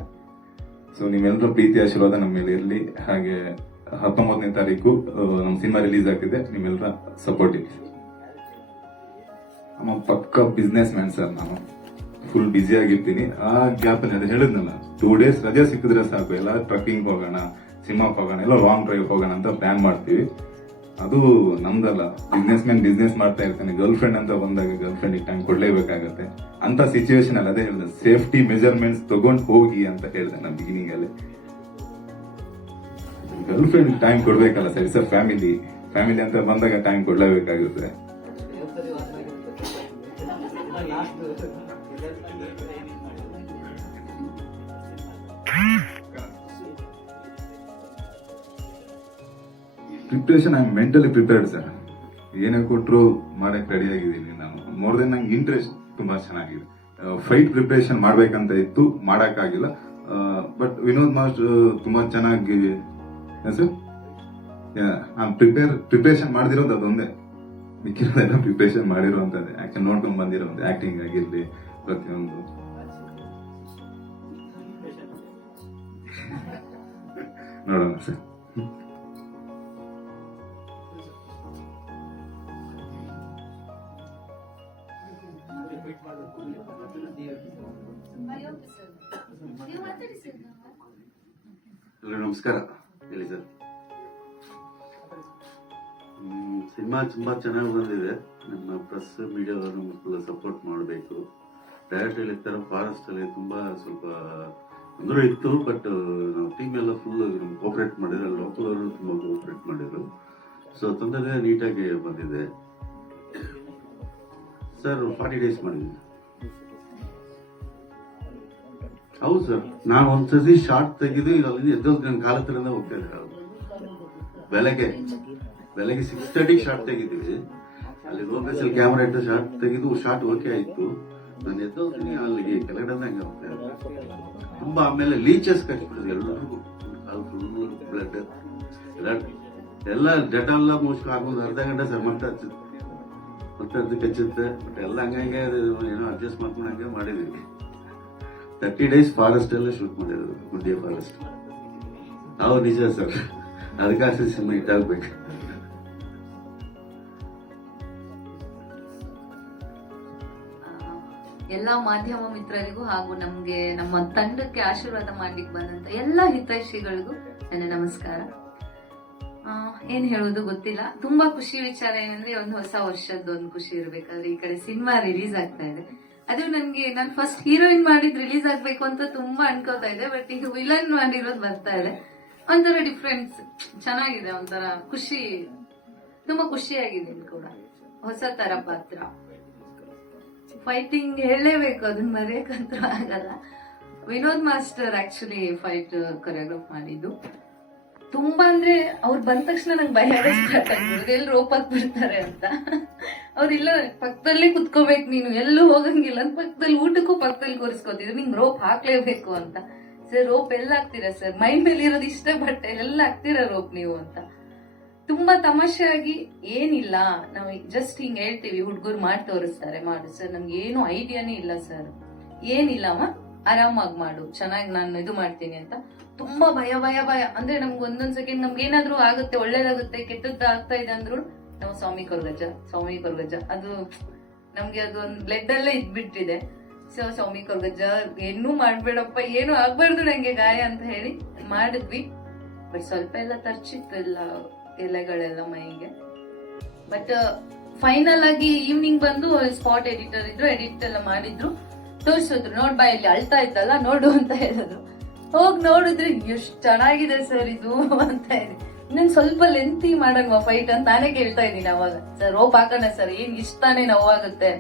ಸೊ ನಿಮ್ಮೆಲ್ಲರ ಪ್ರೀತಿ ಆಶೀರ್ವಾದ ನಮ್ಮ ಮೇಲೆ ಇರಲಿ. ಹಾಗೆ 19ನೇ ತಾರೀಕು ನಮ್ಮ ಸಿನಿಮಾ ರಿಲೀಸ್ ಆಗ್ತಿದೆ, ನಿಮ್ಮೆಲ್ಲರ ಸಪೋರ್ಟ್ ಇರಲಿ. ನಮ್ಮ ಪಕ್ಕ ಬಿಸ್ನೆಸ್ ಮ್ಯಾನ್ ಸರ್, ನಾನು ಫುಲ್ ಬ್ಯುಸಿ ಆಗಿರ್ತೀನಿ. ಆ ಗ್ಯಾಪ್ ಅಲ್ಲಿ ಅದೇ ಹೇಳಿದ್ನಲ್ಲ, 2 days ರಜೆ ಸಿಕ್ಕಿದ್ರೆ ಸಾಕು, ಎಲ್ಲ ಟ್ರಕ್ಕಿಂಗ್ ಹೋಗೋಣ, ಸಿನಿಮಾಕ್ಕೆ ಹೋಗೋಣ, ಎಲ್ಲ ಲಾಂಗ್ ಡ್ರೈವ್ ಹೋಗೋಣ ಅಂತ ಪ್ಲಾನ್ ಮಾಡ್ತೀವಿ. ಅದು ನಮ್ದಲ್ಲ, ಬಿಸ್ನೆಸ್ ಮ್ಯಾನ್ ಬಿಸ್ನೆಸ್ ಮಾಡ್ತಾ ಇರ್ತಾನೆ. ಗರ್ಲ್ ಫ್ರೆಂಡ್ ಅಂತ ಬಂದಾಗ ಗರ್ಲ್ ಫ್ರೆಂಡ್ ಟೈಮ್ ಕೊಡ್ಲೇಬೇಕಾಗತ್ತೆ. ಅಂತ ಸಿಚುವೇಶನ್ ಅಲ್ಲಿ ಅದೇ ಹೇಳಿದೆ, ಸೇಫ್ಟಿ ಮೆಜರ್ಮೆಂಟ್ಸ್ ತಗೊಂಡ್ ಹೋಗಿ ಅಂತ ಹೇಳಿದೆ ನಾನು ಬಿಗಿನಿಂಗ್ ಅಲ್ಲಿ. ಗರ್ಲ್ ಫ್ರೆಂಡ್ ಟೈಮ್ ಕೊಡ್ಬೇಕಲ್ಲ ಸರ್, ಸರ್ ಫ್ಯಾಮಿಲಿ ಅಂತ ಬಂದಾಗ ಟೈಮ್ ಕೊಡ್ಲೇಬೇಕಾಗುತ್ತೆ. Preparation I am mentally prepared sir. ಏನೇ ಕೊಟ್ಟರು ಮಾಡಕ್ ರೆಡಿ ಆಗಿದ್ದೀನಿ ನಾನು. ಮೋರ್ ದೆನ್ ನಂಗೆ ಇಂಟ್ರೆಸ್ಟ್ ತುಂಬಾ ಚೆನ್ನಾಗಿದೆ. ಫೈಟ್ ಪ್ರಿಪ್ರೇಷನ್ ಮಾಡ್ಬೇಕಂತ ಇತ್ತು, ಮಾಡಕ್ಕಾಗಿಲ್ಲ. ಬಟ್ ವಿನೋದ್ ಮಾಸ್ಟರ್ ತುಂಬಾ ಚೆನ್ನಾಗಿ ಸರ್ ನಾನು ಪ್ರಿಪರೇಷನ್ ಮಾಡಿದಿರೋದು ಅದೊಂದೇ, ಮಿಕ್ಕಿರೋದೆಲ್ಲ ಪ್ರಿಪರೇಷನ್ ಮಾಡಿರೋಂಥದ್ದೇ. ಆಕ್ಚುಲಿ ನೋಡ್ಕೊಂಡ್ ಬಂದಿರೋದು ಆಕ್ಟಿಂಗ್ ಆಗಿರ್ಲಿ ಪ್ರತಿಯೊಂದು. ನೋಡೋಣ ಸರ್. ಹಲೋ, ನಮಸ್ಕಾರ. ಹೇಳಿ ಸರ್. ಸಿನಿಮಾ ತುಂಬಾ ಚೆನ್ನಾಗಿ ಬಂದಿದೆ. ನಮ್ಮ ಪ್ರೆಸ್ ಮೀಡಿಯಾ ಫುಲ್ ಸಪೋರ್ಟ್ ಮಾಡಬೇಕು. ಡೈರೆಕ್ಟ್ ತರ ಫಾರೆಸ್ಟ್ ಅಲ್ಲಿ ತುಂಬಾ ಸ್ವಲ್ಪ ತೊಂದರೆ ಇತ್ತು, ಬಟ್ ನಾವು ಟೀಮ್ ಎಲ್ಲ ಫುಲ್ ಕೋಆಪರೇಟ್ ಮಾಡಿದ್ರು. ಲೋಕಲ್ ಅವರು ತುಂಬಾ ಕೋಆಪರೇಟ್ ಮಾಡಿದ್ರು. ಸೊ ತೊಂದರೆ ನೀಟಾಗಿ ಬಂದಿದೆ ಸರ್. 40 days ಮಾಡಿದ್ದೀನಿ. ಹೌದು ಸರ್, ನಾನು ಒಂದ್ಸತಿ ಶಾರ್ಟ್ ತೆಗೆದು ಎದ್ದೊಂದು ನನ್ನ ಕಾಲ ಹತ್ರದಿಂದ ಹೋಗ್ತಾ ಇದ್ದೆ. ಬೆಳಗ್ಗೆ 6:30 ಶಾರ್ಟ್ ತೆಗಿದ್ದೀವಿ. ಅಲ್ಲಿ ಲೋಕೇಶನ್ ಕ್ಯಾಮ್ರಾ ಇಟ್ಟು ಶಾರ್ಟ್ ತೆಗೆದು ಶಾರ್ಟ್ ಓಕೆ ಆಯ್ತು. ನಾನು ಎದ್ದೋಗ್ತೀನಿ, ಅಲ್ಲಿಗೆ ಕೆಳಗಡೆ ಹಂಗೆ ಹೋಗ್ತಾ ಇದ್ದೆ. ತುಂಬಾ ಆಮೇಲೆ ಲೀಚಸ್ ಕಚ್ಬಿಟ್ಟಿದೆ ಎಲ್ಲರಿಗೂ, ಫುಲ್ ಬ್ಲಡ್ ಎಲ್ಲ ಡೆಟಾಲ್ ಮುಚ್ಕೊಂಡು ಆಗೊಂದು ಅರ್ಧ ಗಂಟೆ ಸರ್ ಮತ್ತೆ ಅದು ಕಚ್ಚುತ್ತೆ. ಬಟ್ ಎಲ್ಲ ಹಂಗೆ ಏನೋ ಅಡ್ಜಸ್ಟ್ ಮಾಡ್ಕೊಂಡು ಹಂಗೆ ಮಾಡಿದೀವಿ. 30 days ಫಾರೆಸ್ಟ್ ಎಲ್ಲ ಶೂಟ್ ಮಾಡಿರೋದು, ಗುಡ್ಡಿಯ ಫಾರೆಸ್ಟ್. ನಾವು ನಿಜ ಸರ್, ಅದಕ್ಕಾಗಿ ಸಿನಿಮಾ ಹಿಟ್ ಆಗ್ಬೇಕು. ಎಲ್ಲ ಮಾಧ್ಯಮ ಮಿತ್ರರಿಗೂ ಹಾಗೂ ನಮ್ಗೆ ನಮ್ಮ ತಂಡಕ್ಕೆ ಆಶೀರ್ವಾದ ಮಾಡ್ಲಿಕ್ಕೆ ಬಂದಂತ ಎಲ್ಲ ಹಿತೈಷಿಗಳಿಗೂ ನನ್ನ ನಮಸ್ಕಾರ. ಏನ್ ಹೇಳೋದು ಗೊತ್ತಿಲ್ಲ. ತುಂಬಾ ಖುಷಿ ವಿಚಾರ ಏನಂದ್ರೆ, ಒಂದು ಹೊಸ ವರ್ಷದ ಒಂದು ಖುಷಿ ಇರ್ಬೇಕಾದ್ರೆ ಈ ಕಡೆ ಸಿನಿಮಾ ರಿಲೀಸ್ ಆಗ್ತಾ ಇದೆ. ಅದು ನನ್ಗೆ ನಾನು ಫಸ್ಟ್ ಹೀರೋಯಿನ್ ಮಾಡಿದ್ ರಿಲೀಸ್ ಆಗ್ಬೇಕು ಅಂತ ತುಂಬಾ ಅನ್ಕೋತಾ ಇದೆ. ಬಟ್ ಈಗ ವಿಲನ್ ಮಾಡಿರೋದು ಬರ್ತಾ ಇದೆ. ಒಂಥರ ಡಿಫ್ರೆನ್ಸ್ ಚೆನ್ನಾಗಿದೆ, ಒಂಥರ ಖುಷಿ, ತುಂಬಾ ಖುಷಿಯಾಗಿದೆ ಕೂಡ. ಹೊಸ ತರ ಪಾತ್ರ, ಫೈಟಿಂಗ್ ಹೇಳಲೇಬೇಕು, ಅದನ್ನ ಮರೆಯಕ್ಕಂತೂ ಆಗಲ್ಲ. Vinod master actually fight choreograph ಮಾಡಿದ್ದು. ತುಂಬಾ ಅಂದ್ರೆ ಅವ್ರು ಬಂದ ತಕ್ಷಣ ನಂಗೆ ಭಯ ಎಲ್ಲಿ ರೋಪ್ ಹಾಕ್ಬಿಡ್ತಾರೆ ಅಂತ. ಅವ್ರಿಲ್ಲ ಪಕ್ಕದಲ್ಲೇ ಕುತ್ಕೋಬೇಕು, ನೀನು ಎಲ್ಲೂ ಹೋಗಂಗಿಲ್ಲ ಅಂತ ಪಕ್ಕದಲ್ಲಿ, ಊಟಕ್ಕೂ ಪಕ್ಕದಲ್ಲಿ ಕೂರಿಸ್ಕೋತಿದ್ರು, ನಿಂಗೆ ರೋಪ್ ಹಾಕ್ಲೇಬೇಕು ಅಂತ. ಸರ್ ರೋಪ್ ಎಲ್ಲ ಹಾಕ್ತೀರಾ ಸರ್? ಮೈ ಮೇಲೆ ಇರೋದು ಇಷ್ಟ ಬಟ್ಟೆ ಎಲ್ಲ ಹಾಕ್ತೀರಾ ರೋಪ್ ನೀವು ಅಂತ. ತುಂಬಾ ತಮಾಷೆಯಾಗಿ, ಏನಿಲ್ಲ ನಾವು ಜಸ್ಟ್ ಹಿಂಗ್ ಹೇಳ್ತೀವಿ, ಹುಡ್ಗರು ಮಾಡಿ ತೋರಿಸ್ತಾರೆ, ಮಾಡು ಸರ್, ನಮ್ಗೆ ಏನು ಐಡಿಯಾನೇ ಇಲ್ಲ ಸರ್, ಏನಿಲ್ಲಮ್ಮ ಆರಾಮಾಗಿ ಮಾಡು, ಚೆನ್ನಾಗಿ ನಾನು ಇದು ಮಾಡ್ತೀನಿ ಅಂತ. ತುಂಬಾ ಭಯ ಭಯ ಭಯ ಅಂದ್ರೆ ನಮ್ಗೆ ಒಂದೊಂದ್ ಸೆಕೆಂಡ್ ನಮ್ಗೆ ಏನಾದ್ರು ಆಗುತ್ತೆ, ಒಳ್ಳೇದಾಗುತ್ತೆ, ಕೆಟ್ಟದ್ದು ಆಗ್ತಾ ಇದೆ ಅಂದ್ರು ನಾವು ಸ್ವಾಮಿ ಕೊರ್ಗಜ್ಜ ಅದು ನಮ್ಗೆ ಅದು ಒಂದು ಬ್ಲಡ್ ಅಲ್ಲೇ ಇದ್ಬಿಟ್ಟಿದೆ. ಸೊ ಸ್ವಾಮಿ ಕೊರ್ಗಜ್ಜ ಏನೂ ಮಾಡ್ಬೇಡಪ್ಪ, ಏನು ಆಗ್ಬಾರ್ದು ನಂಗೆ ಗಾಯ ಅಂತ ಹೇಳಿ ಮಾಡಿದ್ವಿ. ಬಟ್ ಸ್ವಲ್ಪ ಎಲ್ಲ ತರ್ಚಿತ್ತು, ಎಲ್ಲ ಎಲೆಗಳೆಲ್ಲ ಮೈಗೆ. ಬಟ್ ಫೈನಲ್ ಆಗಿ ಈವ್ನಿಂಗ್ ಬಂದು ಸ್ಪಾಟ್ ಎಡಿಟರ್ ಇದ್ರು, ಎಡಿಟ್ ಎಲ್ಲ ಮಾಡಿದ್ರು, ತೋರ್ಸಿದ್ರು, ನೋಡ್ಬಾ ಇಲ್ಲಿ ಅಳ್ತಾ ಇದ್ದಲ್ಲ ನೋಡು ಅಂತ ಹೇಳಿದ್ರು. ಹೋಗ್ ನೋಡಿದ್ರೆ ಎಷ್ಟು ಚೆನ್ನಾಗಿದೆ ಸರ್ ಇದು ಅಂತ ಹೇಳಿ. ಇನ್ನೊಂದ್ ಸ್ವಲ್ಪ ಲೆಂತಿ ಮಾಡೋಣ ಫೈಟ್ ಅಂತ ನಾನೇ ಕೇಳ್ತಾ ಇದ್ದೀನಿ ಅವಾಗ. ಸರ್ ರೋಪ್ ಹಾಕೋಣ ಸರ್, ಏನ್ ಇಷ್ಟಾನೇ ನೋವಾಗುತ್ತೆ.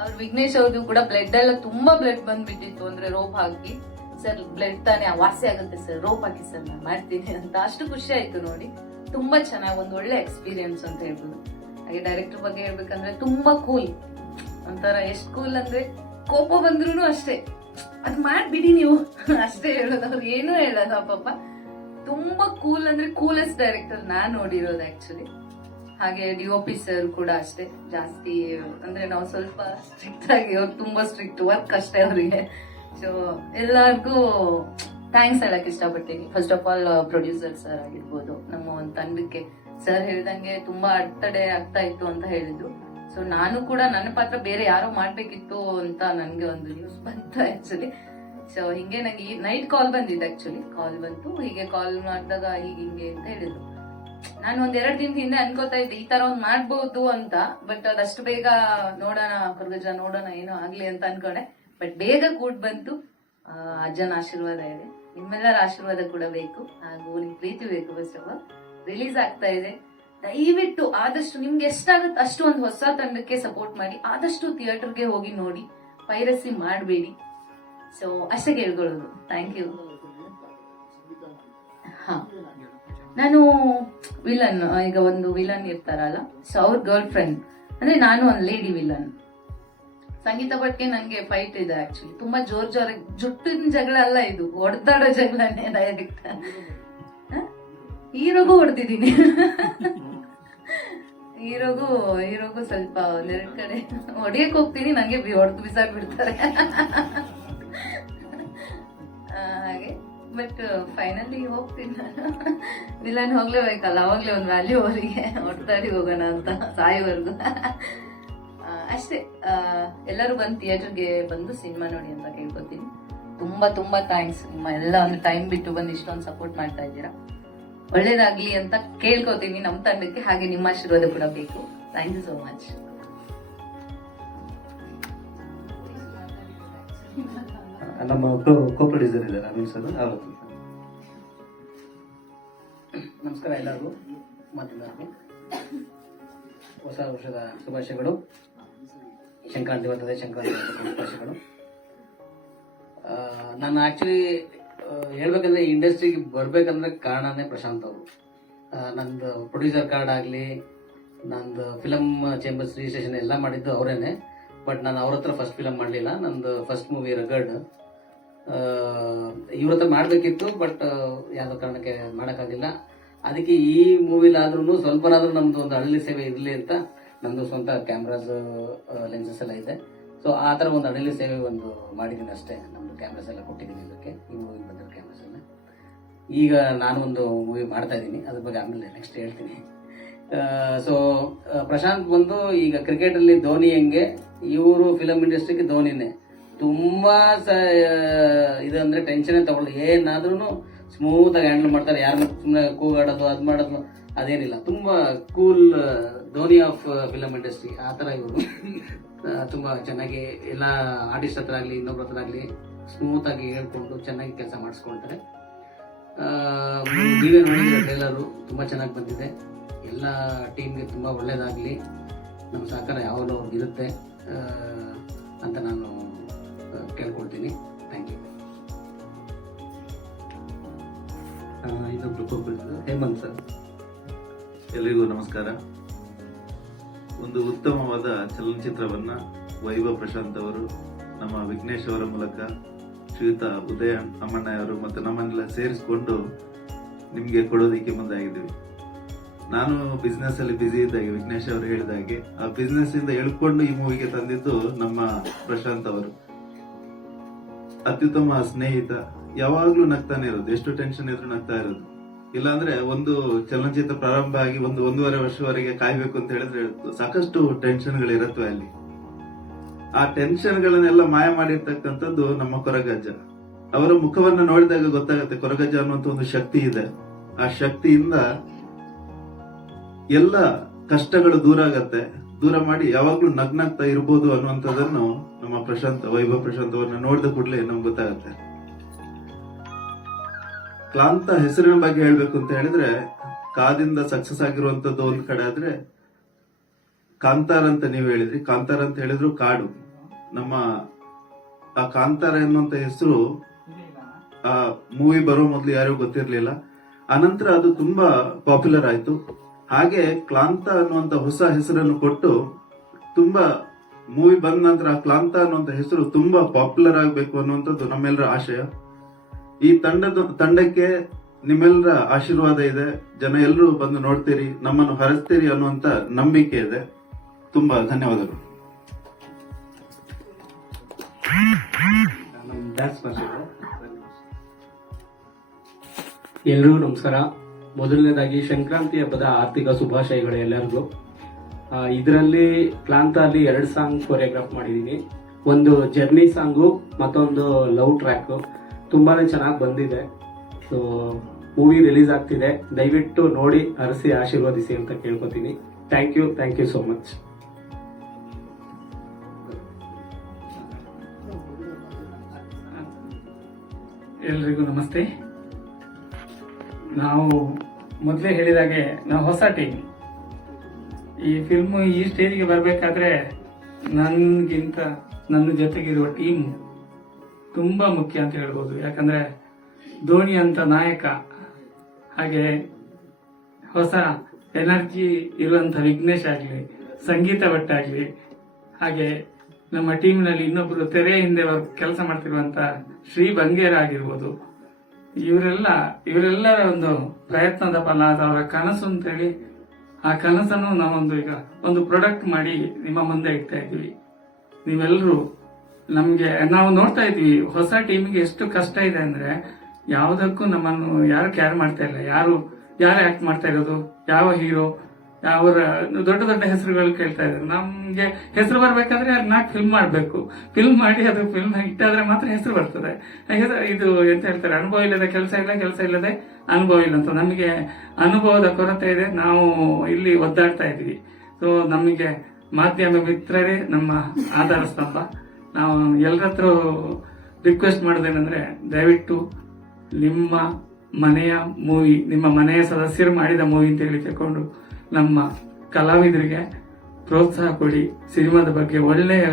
ಅವ್ರು ವಿಘ್ನೇಶ್ ಅವ್ರದ್ದು ಕೂಡ ಬ್ಲಡ್ ಎಲ್ಲ ತುಂಬಾ ಬ್ಲಡ್ ಬಂದ್ಬಿಟ್ಟಿತ್ತು, ಅಂದ್ರೆ ರೋಪ್ ಹಾಕಿ. ಸರ್ ಬ್ಲಡ್ ತಾನೇ ವಾಸಿ ಆಗುತ್ತೆ ಸರ್, ರೋಪ್ ಹಾಕಿ ಸರ್ ನಾನು ಮಾಡ್ತೀನಿ ಅಂತ. ಅಷ್ಟು ಖುಷಿ ಆಯ್ತು ನೋಡಿ. ತುಂಬಾ ಚೆನ್ನಾಗಿ, ಒಂದ್ ಒಳ್ಳೆ ಎಕ್ಸ್ಪೀರಿಯನ್ಸ್ ಅಂತ ಹೇಳ್ಬೋದು. ಹಾಗೆ ಡೈರೆಕ್ಟರ್ ಬಗ್ಗೆ ಹೇಳ್ಬೇಕಂದ್ರೆ ತುಂಬಾ ಕೂಲ್, ಒಂಥರ ಎಷ್ಟು ಕೂಲ್ ಅಂದ್ರೆ ಕೋಪ ಬಂದ್ರು ಅಷ್ಟೇ ಅದ್ ಮಾಡ್ಬಿಡಿ ನೀವು ಅಷ್ಟೇ ಹೇಳೋದು, ಅವ್ರು ಏನೂ ಹೇಳೋದು ಪಾಪ. ತುಂಬಾ ಕೂಲ್ ಅಂದ್ರೆ ಕೂಲೆಸ್ಟ್ ಡೈರೆಕ್ಟರ್ ನಾನ್ ನೋಡಿರೋದು ಆಕ್ಚುಲಿ. ಹಾಗೆ DOP ಸರ್ ಕೂಡ ಅಷ್ಟೇ, ಜಾಸ್ತಿ ಅಂದ್ರೆ ನಾವು ಸ್ವಲ್ಪ ಸ್ಟ್ರಿಕ್ಟ್ ಆಗಿ, ಅವ್ರು ತುಂಬಾ ಸ್ಟ್ರಿಕ್ಟ್, ವರ್ಕ್ ಅಷ್ಟೇ ಅವರಿಗೆ. ಸೊ ಎಲ್ಲರಿಗೂ ಥ್ಯಾಂಕ್ಸ್ ಹೇಳಕ್ ಇಷ್ಟಪಡ್ತೀನಿ. First of all producer sir ಆಗಿರ್ಬೋದು, ನಮ್ಮ ಒಂದು ತಂಡಕ್ಕೆ ಸರ್ ಹೇಳ್ದಂಗೆ ತುಂಬಾ ಅಡ್ತಡೆ ಆಗ್ತಾ ಇತ್ತು ಅಂತ ಹೇಳಿದ್ರು. ಸೊ ನಾನು ಕೂಡ ನನ್ನ ಪಾತ್ರ ಬೇರೆ ಯಾರೋ ಮಾಡ್ಬೇಕಿತ್ತು ಅಂತ ನನ್ಗೆ ಒಂದು ನ್ಯೂಸ್ ಬಂತು ಆಕ್ಚುಲಿ. ಸೊ ಹಿಂಗೆ ನಂಗೆ ಈ ನೈಟ್ ಕಾಲ್ ಬಂದಿದ್ದು, ಆಕ್ಚುಲಿ ಕಾಲ್ ಬಂತು. ಹೀಗೆ ಕಾಲ್ ಮಾಡಿದಾಗ ಹಿಂಗೆ ಅಂತ ಹೇಳಿದ್ರು. ನಾನು ಒಂದ್ 2 ದಿನದ ಹಿಂದೆ ಅನ್ಕೋತಾ ಇದ್ದೆ ಈ ತರ ಒಂದ್ ಮಾಡ್ಬೋದು ಅಂತ, ಬಟ್ ಅದಷ್ಟು ಬೇಗ ನೋಡೋಣ ಕೊರಗಜ್ಜ ನೋಡೋಣ ಏನೋ ಆಗ್ಲಿ ಅಂತ ಅನ್ಕೊಂಡೆ. ಬಟ್ ಬೇಗ ಕೂಡ್ ಬಂತು. ಅಜ್ಜನ ಆಶೀರ್ವಾದ ಇದೆ, ನಿಮ್ಮೆಲ್ಲರ ಆಶೀರ್ವಾದ ಕೂಡ ಬೇಕು, ಹಾಗೂ ನಿಮ್ ಪ್ರೀತಿ ಬೇಕು. ಫಸ್ಟ್ ಆಫ್ ಆಲ್ ರಿಲೀಸ್ ಆಗ್ತಾ ಇದೆ, ದಯವಿಟ್ಟು ಆದಷ್ಟು ನಿಮ್ಗೆ ಎಷ್ಟಾಗತ್ತೆ ಅಷ್ಟು ಒಂದು ಹೊಸ ತಂಡಕ್ಕೆ ಸಪೋರ್ಟ್ ಮಾಡಿ, ಆದಷ್ಟು ಥಿಯೇಟರ್ಗೆ ಹೋಗಿ ನೋಡಿ, ಪೈರಸಿ ಮಾಡಬೇಡಿ. ಸೊ ಅಷ್ಟೇ ಕೇಳ್ಕೊಳ್ಳೋದು. Thank you. ಹಾ, ನಾನು ವಿಲನ್, ಈಗ ಒಂದು ವಿಲನ್ ಇರ್ತಾರಲ್ಲ, ಸೊ ಅವ್ರ ಗರ್ಲ್ ಫ್ರೆಂಡ್ ಅಂದ್ರೆ ನಾನು ಒಂದು ಲೇಡಿ ವಿಲನ್. ಸಂಗೀತ ಭಟ್ಗೆ ನನ್ಗೆ ಫೈಟ್ ಇದೆ ಆಕ್ಚುಲಿ, ತುಂಬಾ ಜೋರ್ ಜುಟ್ಟಿನ ಜಗಳ ಅಲ್ಲ ಇದು, ಹೊಡೆದಾಡೋ ಜಗಳನೇ ಡೈರೆಕ್ಟ್. ಹೀರೋಗೂ ಹೊಡೆದಿದ್ದೀನಿ. ಹೀರೋಗೂ ಸ್ವಲ್ಪ 2 ಕಡೆ ಹೊಡಿಯಕ್ ಹೋಗ್ತೀನಿ, ನಂಗೆ ಹೊಡೆದು ಬಿಸಾಕ್ಬಿಡ್ತಾರೆ ಹಾಗೆ. ಬಟ್ ಫೈನಲಿ ಹೋಗ್ತೀನಿ ನಾನು. ವಿಲನ್ ಹೋಗ್ಲೇಬೇಕಲ್ಲ, ಅವಾಗ್ಲೇ ಒಂದು ವ್ಯಾಲ್ಯೂ ಅವರಿಗೆ, ಹೊಡೆದಾಡಿ ಹೋಗೋಣ ಅಂತ ಸಾಯೋವರೆಗೂ ಅಷ್ಟೇ. ಎಲ್ಲರೂ ಬಂದು ಥಿಯೇಟರ್ಗೆ ಬಂದು ಸಿನಿಮಾ ನೋಡಿ ಅಂತ ಕೇಳ್ಕೊತೀನಿ. ತುಂಬಾ ಥ್ಯಾಂಕ್ಸ್, ನಿಮ್ಮ ಎಲ್ಲ ಒಂದು ಟೈಮ್ ಬಿಟ್ಟು ಬಂದು ಇಷ್ಟೊಂದು ಸಪೋರ್ಟ್ ಮಾಡ್ತಾ ಇದ್ದೀರಾ. ಒಳ್ಳೇದಾಗ್ಲಿ ಅಂತ ಕೇಳ್ಕೊತೀನಿ ನಮ್ಮ ತಂಡಕ್ಕೆ, ಹಾಗೆ ನಿಮ್ಮ ಆಶೀರ್ವಾದ ಕೂಡ ಬೇಕು. Thank you so much. ನಮ್ಮ ಕೋ ಪ್ರೊಡ್ಯೂಸರ್ ಇದ್ದಾರೆ ಅನಿಲ್ ಸರ್, ಅವರು. ನಮಸ್ಕಾರ ಎಲ್ಲರಿಗೂ, ಮಾಧ್ಯಮದವರಿಗೂ ಹೊಸ ವರ್ಷದ ಶುಭಾಶಯಗಳು. ಸಂಕ್ರಾಂತಿ ಬರ್ತದೆ, ಸಂಕ್ರಾಂತಿ ಶುಭಾಶಯಗಳು. ನಾನು ಆಕ್ಚುಲಿ ಹೇಳ್ಬೇಕಂದ್ರೆ ಈ ಇಂಡಸ್ಟ್ರಿಗೆ ಬರ್ಬೇಕಂದ್ರೆ ಕಾರಣನೇ ಪ್ರಶಾಂತ್ ಅವರು. ನಂದು ಪ್ರೊಡ್ಯೂಸರ್ ಕಾರ್ಡ್ ಆಗಲಿ, ನಂದು ಫಿಲಮ್ ಚೇಂಬರ್ಸ್ ರಿಜಿಸ್ಟ್ರೇಷನ್ ಎಲ್ಲ ಮಾಡಿದ್ದು ಅವರೇನೆ. ಬಟ್ ನಾನು ಅವ್ರ ಹತ್ರ ಫಸ್ಟ್ ಫಿಲಮ್ ಮಾಡಲಿಲ್ಲ. ನಂದು ಫಸ್ಟ್ ಮೂವಿ ರಗಡ್ ಇವ್ರ ಹತ್ರ ಮಾಡಬೇಕಿತ್ತು, ಬಟ್ ಯಾವುದೋ ಕಾರಣಕ್ಕೆ ಮಾಡೋಕ್ಕಾಗಿಲ್ಲ. ಅದಕ್ಕೆ ಈ ಮೂವಿಲಾದ್ರೂ ಸ್ವಲ್ಪನಾದ್ರೂ ನಮ್ದು ಒಂದು ಹಳ್ಳಿ ಸೇವೆ ಇರಲಿ ಅಂತ ನಮ್ಮದು ಸ್ವಂತ ಕ್ಯಾಮ್ರಾಸ್ ಲೆನ್ಸಸ್ ಎಲ್ಲ ಇದೆ. ಸೊ ಆ ಥರ ಒಂದು ಹಳ್ಳಿ ಸೇವೆ ಒಂದು ಮಾಡಿದ್ದೀನಿ ಅಷ್ಟೇ. ನಮ್ಮದು ಕ್ಯಾಮ್ರಾಸ್ ಎಲ್ಲ ಕೊಟ್ಟಿದ್ದೀನಿ ಇದಕ್ಕೆ, ಈ ಮೂವಿಗೆ ಬಂದಿರೋ ಕ್ಯಾಮ್ರಾಸ್ ಎಲ್ಲ. ಈಗ ನಾನು ಒಂದು ಮೂವಿ ಮಾಡ್ತಾ ಇದ್ದೀನಿ, ಅದ್ರ ಬಗ್ಗೆ ಆಮೇಲೆ ನೆಕ್ಸ್ಟ್ ಹೇಳ್ತೀನಿ. ಸೊ ಪ್ರಶಾಂತ್ ಬಂದು ಈಗ ಕ್ರಿಕೆಟಲ್ಲಿ ಧೋನಿ ಹೆಂಗೆ, ಇವರು ಫಿಲಮ್ ಇಂಡಸ್ಟ್ರಿಗೆ ಧೋನಿನೇ. ತುಂಬಾ ಇದಂದ್ರೆ ಟೆನ್ಷನ್ ತಗೊಳ್ಳಿ, ಏನಾದ್ರೂ ಸ್ಮೂತ್ ಆಗಿ ಹ್ಯಾಂಡಲ್ ಮಾಡ್ತಾರೆ. ಯಾರನ್ನ ಸುಮ್ಮನೆ ಕೂಗಾಡೋದು ಅದು ಮಾಡೋದು ಅದೇನಿಲ್ಲ. ತುಂಬಾ cool Dhoni of film industry ಆ ಥರ ಇವರು. ತುಂಬಾ ಚೆನ್ನಾಗಿ ಎಲ್ಲ ಆರ್ಟಿಸ್ಟ್ ಹತ್ರ ಆಗಲಿ ಇನ್ನೊಬ್ರ ಹತ್ರ ಆಗಲಿ ಸ್ಮೂತ್ ಆಗಿ ಹೇಳ್ಕೊಂಡು ಚೆನ್ನಾಗಿ ಕೆಲಸ ಮಾಡಿಸ್ಕೊಳ್ತಾರೆ. ಟ್ರೈಲರು ತುಂಬಾ ಚೆನ್ನಾಗಿ ಬಂದಿದೆ. ಎಲ್ಲ ಟೀಮ್ಗೆ ತುಂಬಾ ಒಳ್ಳೇದಾಗಲಿ, ನಮ್ಮ ಸಹಕಾರ ಯಾವಾಗಲೂ ಅವ್ರಿಗಿರುತ್ತೆ ಅಂತ ನಾನು ಕೇಳ್ಕೊಳ್ತೀನಿ. Thank you. ಇನ್ನೊಬ್ರು ಕೋ ಪ್ರೊಡ್ಯೂಸರ್ ಹೇಮಂತ್ ಸರ್. ಎಲ್ರಿಗೂ ನಮಸ್ಕಾರ. ಒಂದು ಉತ್ತಮವಾದ ಚಲನಚಿತ್ರವನ್ನ ವೈಭವ್ ಪ್ರಶಾಂತ್ ಅವರು ನಮ್ಮ ವಿಘ್ನೇಶ್ ಅವರ ಮೂಲಕ ಶ್ರೀಯುತ ಉದಯ ಅಮ್ಮಣ್ಣ ಅವರು ಮತ್ತು ನಮ್ಮನ್ನೆಲ್ಲ ಸೇರಿಸಿಕೊಂಡು ನಿಮಗೆ ಕೊಡೋದಕ್ಕೆ ಮುಂದಾಗಿದ್ದೀವಿ. ನಾನು ಬಿಸ್ನೆಸ್ ಅಲ್ಲಿ ಬಿಸಿ ಇದ್ದಾಗೆ ವಿಘ್ನೇಶ್ ಅವರು ಹೇಳಿದಾಗೆ ಆ ಬಿಸ್ನೆಸ್ ಇಂದ ಎಳ್ಕೊಂಡು ಈ ಮೂವಿಗೆ ತಂದಿದ್ದು ನಮ್ಮ ಪ್ರಶಾಂತ್ ಅವರು. ಅತ್ಯುತ್ತಮ ಸ್ನೇಹಿತ, ಯಾವಾಗ್ಲೂ ನಗ್ತಾನೆ ಇರೋದು, ಎಷ್ಟು ಟೆನ್ಷನ್ ಇದ್ರು ನಗ್ತಾ ಇರೋದು. ಇಲ್ಲಾಂದ್ರೆ ಒಂದು ಚಲನಚಿತ್ರ ಪ್ರಾರಂಭ ಆಗಿ 1.5 ವರ್ಷವರೆಗೆ ಕಾಯ್ಬೇಕು ಅಂತ ಹೇಳಿದ್ರೆ ಸಾಕಷ್ಟು ಟೆನ್ಷನ್ಗಳಿರುತ್ತವೆ ಅಲ್ಲಿ. ಆ ಟೆನ್ಷನ್ಗಳನ್ನೆಲ್ಲ ಮಾಯ ಮಾಡಿರ್ತಕ್ಕಂಥದ್ದು ನಮ್ಮ ಕೊರಗಜ್ಜ. ಅವರ ಮುಖವನ್ನ ನೋಡಿದಾಗ ಗೊತ್ತಾಗುತ್ತೆ ಕೊರಗಜ್ಜ ಅನ್ನುವಂತ ಒಂದು ಶಕ್ತಿ ಇದೆ. ಆ ಶಕ್ತಿಯಿಂದ ಎಲ್ಲ ಕಷ್ಟಗಳು ದೂರ ಆಗತ್ತೆ, ದೂರ ಮಾಡಿ ಯಾವಾಗ್ಲೂ ನಗ್ನಾಗ್ತಾ ಇರ್ಬೋದು ಅನ್ನುವಂಥದ್ದನ್ನು ನಮ್ಮ ವೈಭವ್ ಪ್ರಶಾಂತ್ ಅವ್ರನ್ನ ನೋಡಿದ ಕೂಡಲೇ ನಮ್ಗೆ ಗೊತ್ತಾಗುತ್ತೆ. ಕ್ಲಾಂತ ಹೆಸರಿನ ಬಗ್ಗೆ ಹೇಳ್ಬೇಕು ಅಂತ ಹೇಳಿದ್ರೆ, ಕಾದಿಂದ ಸಕ್ಸಸ್ ಆಗಿರುವಂತದ್ದು ಒಂದ್ ಕಡೆ ಆದ್ರೆ, ಕಾಂತಾರ ಅಂತ ನೀವು ಹೇಳಿದ್ರಿ. ಕಾಂತಾರ ಅಂತ ಹೇಳಿದ್ರು ಕಾಡು. ನಮ್ಮ ಆ ಕಾಂತಾರ ಎನ್ನುವಂತ ಹೆಸರು ಆ ಮೂವಿ ಬರೋ ಮೊದಲು ಯಾರಿಗೂ ಗೊತ್ತಿರ್ಲಿಲ್ಲ. ಅನಂತರ ಅದು ತುಂಬಾ ಪಾಪ್ಯುಲರ್ ಆಯ್ತು. ಹಾಗೆ ಕ್ಲಾಂತ ಅನ್ನುವಂತ ಹೊಸ ಹೆಸರನ್ನು ಕೊಟ್ಟು ತುಂಬಾ ಮೂವಿ ಬಂದ ನಂತರ ಕ್ಲಾಂತ ಅನ್ನುವಂತ ಹೆಸರು ತುಂಬಾ ಪಾಪ್ಯುಲರ್ ಆಗಬೇಕು ಅನ್ನುವಂಥದ್ದು ನಮ್ಮೆಲ್ಲರ ಆಶಯ. ಈ ತಂಡಕ್ಕೆ ನಿಮ್ಮೆಲ್ಲರ ಆಶೀರ್ವಾದ ಇದೆ. ಜನ ಎಲ್ಲರೂ ಬಂದು ನೋಡ್ತೀರಿ, ನಮ್ಮನ್ನು ಹರಿಸ್ತೀರಿ ಅನ್ನುವಂತ ನಂಬಿಕೆ ಇದೆ. ತುಂಬಾ ಧನ್ಯವಾದಗಳು. ನಮ್ಮ ಡ್ಯಾನ್ಸ್ ಮಾಸ್ಟರ್ ಎಲ್ರಿಗೂ ನಮಸ್ಕಾರ. ಮೊದಲನೇದಾಗಿ ಸಂಕ್ರಾಂತಿ ಹಬ್ಬದ ಆರ್ಥಿಕ ಶುಭಾಶಯಗಳು ಎಲ್ಲರಿಗೂ. ಇದರಲ್ಲಿ ಕ್ಲಾಂತ ಅಲ್ಲಿ 2 ಸಾಂಗ್ ಕೊರಿಯೋಗ್ರಾಫ್ ಮಾಡಿದ್ದೀನಿ. ಒಂದು ಜರ್ನಿ ಸಾಂಗು, ಮತ್ತೊಂದು ಲವ್ ಟ್ರ್ಯಾಕ್. ತುಂಬಾನೇ ಚೆನ್ನಾಗಿ ಬಂದಿದೆ. ಸೊ ಮೂವಿ ರಿಲೀಸ್ ಆಗ್ತಿದೆ, ದಯವಿಟ್ಟು ನೋಡಿ ಹರಿಸಿ ಆಶೀರ್ವದಿಸಿ ಅಂತ ಕೇಳ್ಕೊತೀನಿ. Thank you so much. ಎಲ್ರಿಗೂ ನಮಸ್ತೆ. ನಾವು ಮೊದಲೇ ಹೇಳಿದಾಗೆ ನಾವು ಹೊಸ ಟೀಮ್. ಈ ಫಿಲ್ಮ್ ಈ ಸ್ಟೇಜ್ಗೆ ಬರಬೇಕಾದ್ರೆ ನನಗಿಂತ ನನ್ನ ಜೊತೆಗಿರುವ ಟೀಮ್ ತುಂಬ ಮುಖ್ಯ ಅಂತ ಹೇಳ್ಬೋದು. ಯಾಕಂದ್ರೆ ಧೋನಿ ಅಂತ ನಾಯಕ, ಹಾಗೆ ಹೊಸ ಎನರ್ಜಿ ಇರುವಂಥ ವಿಘ್ನೇಶ್ ಆಗಲಿ, ಸಂಗೀತ ಭಟ್ ಆಗಲಿ, ಹಾಗೆ ನಮ್ಮ ಟೀಮ್ನಲ್ಲಿ ಇನ್ನೊಬ್ಬರು ತೆರೆ ಹಿಂದೆ ಕೆಲಸ ಮಾಡ್ತಿರುವಂತ ಶ್ರೀ ಬಂಗೇರ ಆಗಿರ್ಬೋದು. ಇವರೆಲ್ಲರ ಒಂದು ಪ್ರಯತ್ನದ ಫಲ, ಅವರ ಕನಸು ಅಂತೇಳಿ ಆ ಕನಸನ್ನು ನಾವೊಂದು ಈಗ ಒಂದು ಪ್ರಾಡಕ್ಟ್ ಮಾಡಿ ನಿಮ್ಮ ಮುಂದೆ ಇಡ್ತಾ ಇದ್ವಿ. ನೀವೆಲ್ಲರೂ ನಾವು ನೋಡ್ತಾ ಇದ್ವಿ ಹೊಸ ಟೀಮಿಗೆ ಎಷ್ಟು ಕಷ್ಟ ಇದೆ ಅಂದ್ರೆ, ಯಾವುದಕ್ಕೂ ನಮ್ಮನ್ನು ಯಾರು ಕ್ಯಾರ್ ಮಾಡ್ತಾ ಇಲ್ಲ. ಯಾರು ಆಕ್ಟ್ ಮಾಡ್ತಾ ಇರೋದು, ಯಾವ ಹೀರೋ, ಅವರ ದೊಡ್ಡ ದೊಡ್ಡ ಹೆಸರುಗಳು ಕೇಳ್ತಾ ಇದ್ದಾರೆ. ನಮ್ಗೆ ಹೆಸರು ಬರ್ಬೇಕಾದ್ರೆ ಅದನ್ನ ಫಿಲ್ಮ್ ಮಾಡ್ಬೇಕು. ಫಿಲ್ಮ್ ಮಾಡಿ ಅದು ಫಿಲ್ಮ್ ಹಿಟ್ ಆದ್ರೆ ಮಾತ್ರ ಹೆಸರು ಬರ್ತದೆ. ಇದು ಎಂತ ಹೇಳ್ತಾರೆ, ಅನುಭವ ಇಲ್ಲದೆ ಕೆಲಸ ಇಲ್ಲದೆ ಅನುಭವ ಇಲ್ಲ ಅಂತ. ನಮಗೆ ಅನುಭವದ ಕೊರತೆ ಇದೆ. ನಾವು ಇಲ್ಲಿ ಒದ್ದಾಡ್ತಾ ಇದ್ವಿ. ಸೊ ನಮಗೆ ಮಾಧ್ಯಮ ಮಿತ್ರರೇ ನಮ್ಮ ಆಧಾರ ಸ್ತಂಭ. ನಾವು ಎಲ್ಲರ ಹತ್ರ ರಿಕ್ವೆಸ್ಟ್ ಮಾಡೋದೇನೆಂದ್ರೆ, ದಯವಿಟ್ಟು ನಿಮ್ಮ ಮನೆಯ ಮೂವಿ, ನಿಮ್ಮ ಮನೆಯ ಸದಸ್ಯರು ಮಾಡಿದ ಮೂವಿ ಅಂತ ಹೇಳಿ ತಕೊಂಡು ನಮ್ಮ ಕಲಾವಿದರಿಗೆ ಪ್ರೋತ್ಸಾಹ ಕೊಡಿ. ಸಿನಿಮಾದ ಬಗ್ಗೆ ಒಳ್ಳೆಯ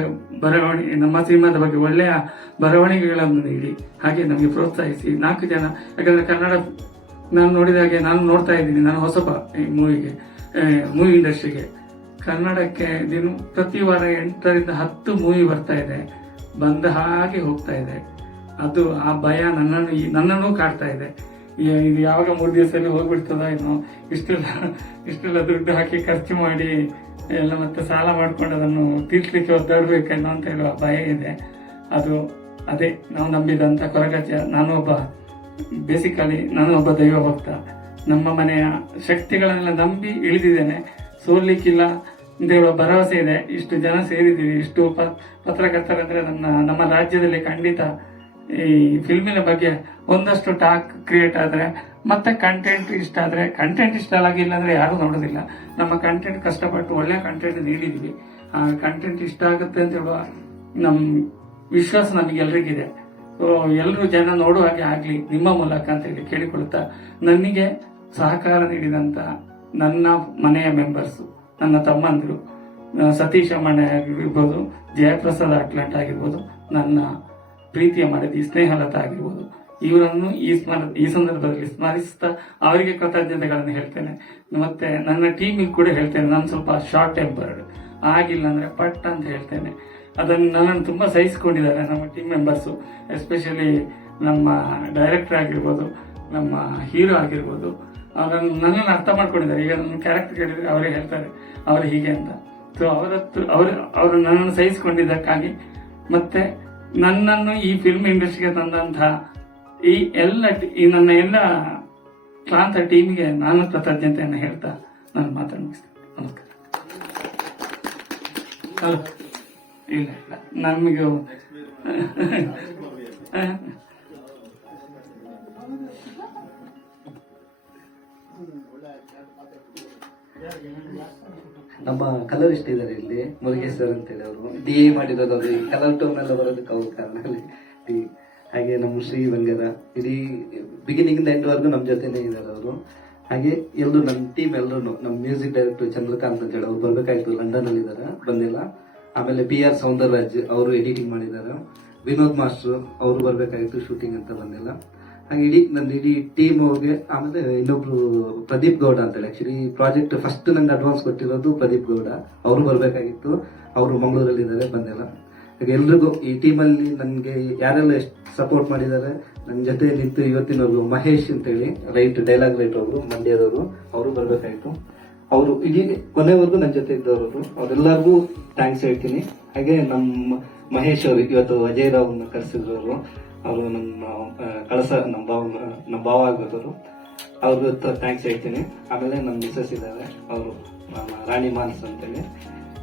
ಬರವಣಿಗೆ, ನಮ್ಮ ಸಿನಿಮಾದ ಬಗ್ಗೆ ಒಳ್ಳೆಯ ಬರವಣಿಗೆಗಳನ್ನು ನೀಡಿ. ಹಾಗೆ ನಮಗೆ ಪ್ರೋತ್ಸಾಹಿಸಿ. 4 ಜನ, ಯಾಕಂದ್ರೆ ಕನ್ನಡ ನಾನು ನೋಡಿದಾಗೆ, ನಾನು ನೋಡ್ತಾ ಇದ್ದೀನಿ, ನಾನು ಹೊಸಬ ಈ ಮೂವಿ ಇಂಡಸ್ಟ್ರಿಗೆ. ಕನ್ನಡಕ್ಕೆ ಪ್ರತಿ ವಾರ 8 ರಿಂದ 10 ಮೂವಿ ಬರ್ತಾ ಇದೆ, ಬಂದ ಹಾಗೆ ಹೋಗ್ತಾ ಇದೆ. ಅದು ಆ ಭಯ ನನ್ನನ್ನು ಕಾಡ್ತಾ ಇದೆ. ಇದು ಯಾವಾಗ 3 ದಿವಸದಲ್ಲಿ ಹೋಗ್ಬಿಡ್ತದ ಏನೋ, ಇಷ್ಟೆಲ್ಲ ದುಡ್ಡು ಹಾಕಿ ಖರ್ಚು ಮಾಡಿ ಎಲ್ಲ ಮತ್ತೆ ಸಾಲ ಮಾಡ್ಕೊಂಡು ಅದನ್ನು ತೀರ್ಸ್ಲಿಕ್ಕೆ ಒದ್ದಾಡ್ಬೇಕನ್ನೋ ಅಂತ ಹೇಳುವ ಭಯ ಇದೆ. ಅದೇ ನಾವು ನಂಬಿದಂತ ಕೊರಗಜ್ಜ. ನಾನು ಒಬ್ಬ ದೈವ ಭಕ್ತ. ನಮ್ಮ ಮನೆಯ ಶಕ್ತಿಗಳನ್ನೆಲ್ಲ ನಂಬಿ ಇಳಿದಿದ್ದೇನೆ. ಸೋಲಿಕ್ಕಿಲ್ಲ ಅಂತ ಹೇಳುವ ಭರವಸೆ ಇದೆ. ಇಷ್ಟು ಜನ ಸೇರಿದ್ದೀವಿ, ಇಷ್ಟು ಪತ್ರಕರ್ತರಂದ್ರೆ ನಮ್ಮ ರಾಜ್ಯದಲ್ಲಿ ಖಂಡಿತ ಈ ಫಿಲ್ಮಿನ ಬಗ್ಗೆ ಒಂದಷ್ಟು ಟಾಕ್ ಕ್ರಿಯೇಟ್ ಆದ್ರೆ, ಮತ್ತೆ ಕಂಟೆಂಟ್ ಇಷ್ಟ ಆದ್ರೆ, ಕಂಟೆಂಟ್ ಇಷ್ಟ ಆಗಿಲ್ಲ ಅಂದ್ರೆ ಯಾರು ನೋಡೋದಿಲ್ಲ. ನಮ್ಮ ಕಂಟೆಂಟ್ ಕಷ್ಟಪಟ್ಟು ಒಳ್ಳೆ ಕಂಟೆಂಟ್ ನೀಡಿದೀವಿ. ಆ ಕಂಟೆಂಟ್ ಇಷ್ಟ ಆಗುತ್ತೆ ಅಂತ ಹೇಳುವ ನಮ್ ವಿಶ್ವಾಸ ನಮಗೆಲ್ರಿಗಿದೆ. ಎಲ್ಲರೂ ಜನ ನೋಡುವ ಹಾಗೆ ಆಗ್ಲಿ ನಿಮ್ಮ ಮೂಲಕ ಅಂತ ಹೇಳಿ ಕೇಳಿಕೊಳ್ಳುತ್ತಾ, ನನಗೆ ಸಹಕಾರ ನೀಡಿದಂತ ನನ್ನ ಮನೆಯ ಮೆಂಬರ್ಸ್, ನನ್ನ ತಮ್ಮಂದಿರು, ಸತೀಶ್ ಅಮ್ಮಣ್ಣ ಆಗಿರ್ಬೋದು, ಜಯಪ್ರಸಾದ್ ಅಟ್ಲಾಂಟ್ ಆಗಿರ್ಬೋದು, ನನ್ನ ಪ್ರೀತಿಯ ಮಡದಿ ಸ್ನೇಹಲತಾ ಆಗಿರ್ಬೋದು, ಇವರನ್ನು ಈ ಸಂದರ್ಭದಲ್ಲಿ ಸ್ಮರಿಸ್ತಾ ಅವರಿಗೆ ಕೃತಜ್ಞತೆಗಳನ್ನು ಹೇಳ್ತೇನೆ. ಮತ್ತೆ ನನ್ನ ಟೀಮಿಗೆ ಕೂಡ ಹೇಳ್ತೇನೆ. ನಾನು ಸ್ವಲ್ಪ ಶಾರ್ಟ್ ಟೆಂಪರ್ಡ್, ಆಗಿಲ್ಲ ಅಂದ್ರೆ ಪಟ್ ಅಂತ ಹೇಳ್ತೇನೆ. ಅದನ್ನು ನನ್ನನ್ನು ತುಂಬಾ ಸಹಿಸಿಕೊಂಡಿದ್ದಾರೆ ನಮ್ಮ ಟೀಮ್ ಮೆಂಬರ್ಸು. ಎಸ್ಪೆಷಲಿ ನಮ್ಮ ಡೈರೆಕ್ಟರ್ ಆಗಿರ್ಬೋದು, ನಮ್ಮ ಹೀರೋ ಆಗಿರ್ಬೋದು, ನನ್ನನ್ನು ಅರ್ಥ ಮಾಡ್ಕೊಂಡಿದ್ದಾರೆ. ಈಗ ನನ್ನ ಕ್ಯಾರೆಕ್ಟರ್ ಕೇಳಿದ್ರೆ ಅವರೇ ಹೇಳ್ತಾರೆ ಅವರು ಹೀಗೆ ಅಂತ. ಸೊ ಅವರು ನನ್ನನ್ನು ಸಹಿಸಿಕೊಂಡಿದ್ದಕ್ಕಾಗಿ, ಮತ್ತೆ ನನ್ನನ್ನು ಈ ಫಿಲ್ಮ್ ಇಂಡಸ್ಟ್ರಿಗೆ ತಂದಂತಹ ಈ ನನ್ನ ಎಲ್ಲ ಕ್ಲಾಂತ ಟೀಮಿಗೆ ನಾನು ಕೃತಜ್ಞತೆಯನ್ನು ಹೇಳ್ತಾ ನಾನು ಮಾತನಾಡಿಸ್ತೇನೆ. ನಮಸ್ಕಾರ. ಇಲ್ಲ ನಮಗೆ ನಮ್ಮ ಕಲರಿಸ್ಟ್ ಇದ್ದಾರೆ ಇಲ್ಲಿ, ಮುರುಗೇಶ್ ಸರ್ ಅಂತೇಳಿ. ಅವರು DA ಮಾಡಿರೋದು, ಅವರು ಈ ಕಲರ್ ಟೋನ್ ಎಲ್ಲ ಬರೋದಕ್ಕೆ ಅವ್ರ ಕಾರಣ. ಹಾಗೆ ನಮ್ಮ ಶ್ರೀ ಬಂಗೇರ ಇಡೀ ಬಿಗಿನಿಂಗ್ ಇಂದ ಎಂಡ್ ವರೆಗೂ ನಮ್ಮ ಜೊತೆನೇ ಇದ್ದಾರೆ ಅವರು. ಹಾಗೆ ಎಲ್ಲರೂ ನಮ್ಮ ಟೀಮ್ ಎಲ್ಲರೂ, ನಮ್ಮ ಮ್ಯೂಸಿಕ್ ಡೈರೆಕ್ಟರ್ ಚಂದ್ರಕಾಂತ್ ಅಂತ ಹೇಳಿ ಅವ್ರು ಬರ್ಬೇಕಾಯ್ತು, ಲಂಡನ್ ಅಲ್ಲಿ ಇದ್ದಾರೆ, ಬಂದಿಲ್ಲ. ಆಮೇಲೆ PR ಸೌಂದರರಾಜ್ ಅವರು ಎಡಿಟಿಂಗ್ ಮಾಡಿದ್ದಾರೆ. ವಿನೋದ್ ಮಾಸ್ಟರ್ ಅವರು ಬರ್ಬೇಕಾಗಿತ್ತು, ಶೂಟಿಂಗ್ ಅಂತ ಬಂದಿಲ್ಲ. ಹಾಗೆ ಇಡೀ ಟೀಮ್ ಅವ್ರಿಗೆ, ಆಮೇಲೆ ಇನ್ನೊಬ್ರು ಪ್ರದೀಪ್ ಗೌಡ ಅಂತೇಳಿ, ಆಕ್ಚುಲಿ ಪ್ರಾಜೆಕ್ಟ್ ಫಸ್ಟ್ ನಂಗೆ ಅಡ್ವಾನ್ಸ್ ಕೊಟ್ಟಿರೋದು ಪ್ರದೀಪ್ ಗೌಡ. ಅವರು ಬರ್ಬೇಕಾಗಿತ್ತು, ಅವರು ಮಂಗಳೂರಲ್ಲಿ ಇದ್ದಾರೆ, ಬಂದಿಲ್ಲ. ಹಾಗೆ ಎಲ್ರಿಗೂ ಈ ಟೀಮಲ್ಲಿ ನನಗೆ ಯಾರೆಲ್ಲ ಎಷ್ಟು ಸಪೋರ್ಟ್ ಮಾಡಿದ್ದಾರೆ, ನನ್ನ ಜೊತೆ ನಿಂತು ಇವತ್ತಿನವ್ರು ಮಹೇಶ್ ಅಂತೇಳಿ ಡೈಲಾಗ್ ರೈಟರ್ ಅವರು, ಮಂಡ್ಯದವರು, ಅವರು ಬರ್ಬೇಕಾಯ್ತು. ಅವರು ಇಡೀ ಕೊನೆವರೆಗೂ ನನ್ನ ಜೊತೆ ಇದ್ದವರು, ಅವರೆಲ್ಲರಿಗೂ ಥ್ಯಾಂಕ್ಸ್ ಹೇಳ್ತೀನಿ. ಹಾಗೆ ನಮ್ಮ ಮಹೇಶ್ ಅವರು ಇವತ್ತು ಅಜಯ್ ರಾವ್ನ ಕರೆಸಿದ್ರು, ಅವರು ನಮ್ಮ ನಮ್ಮ ಭಾವ ಆಗ್ಬೇಕು, ಅವ್ರಿಗೂ ಥ್ಯಾಂಕ್ಸ್ ಹೇಳ್ತೀನಿ. ಆಮೇಲೆ ನಮ್ಮ ಮಿಸಸ್ ಇದ್ದಾರೆ, ಅವರು ರಾಣಿ ಮಾನ್ಸ್ ಅಂತೇಳಿ.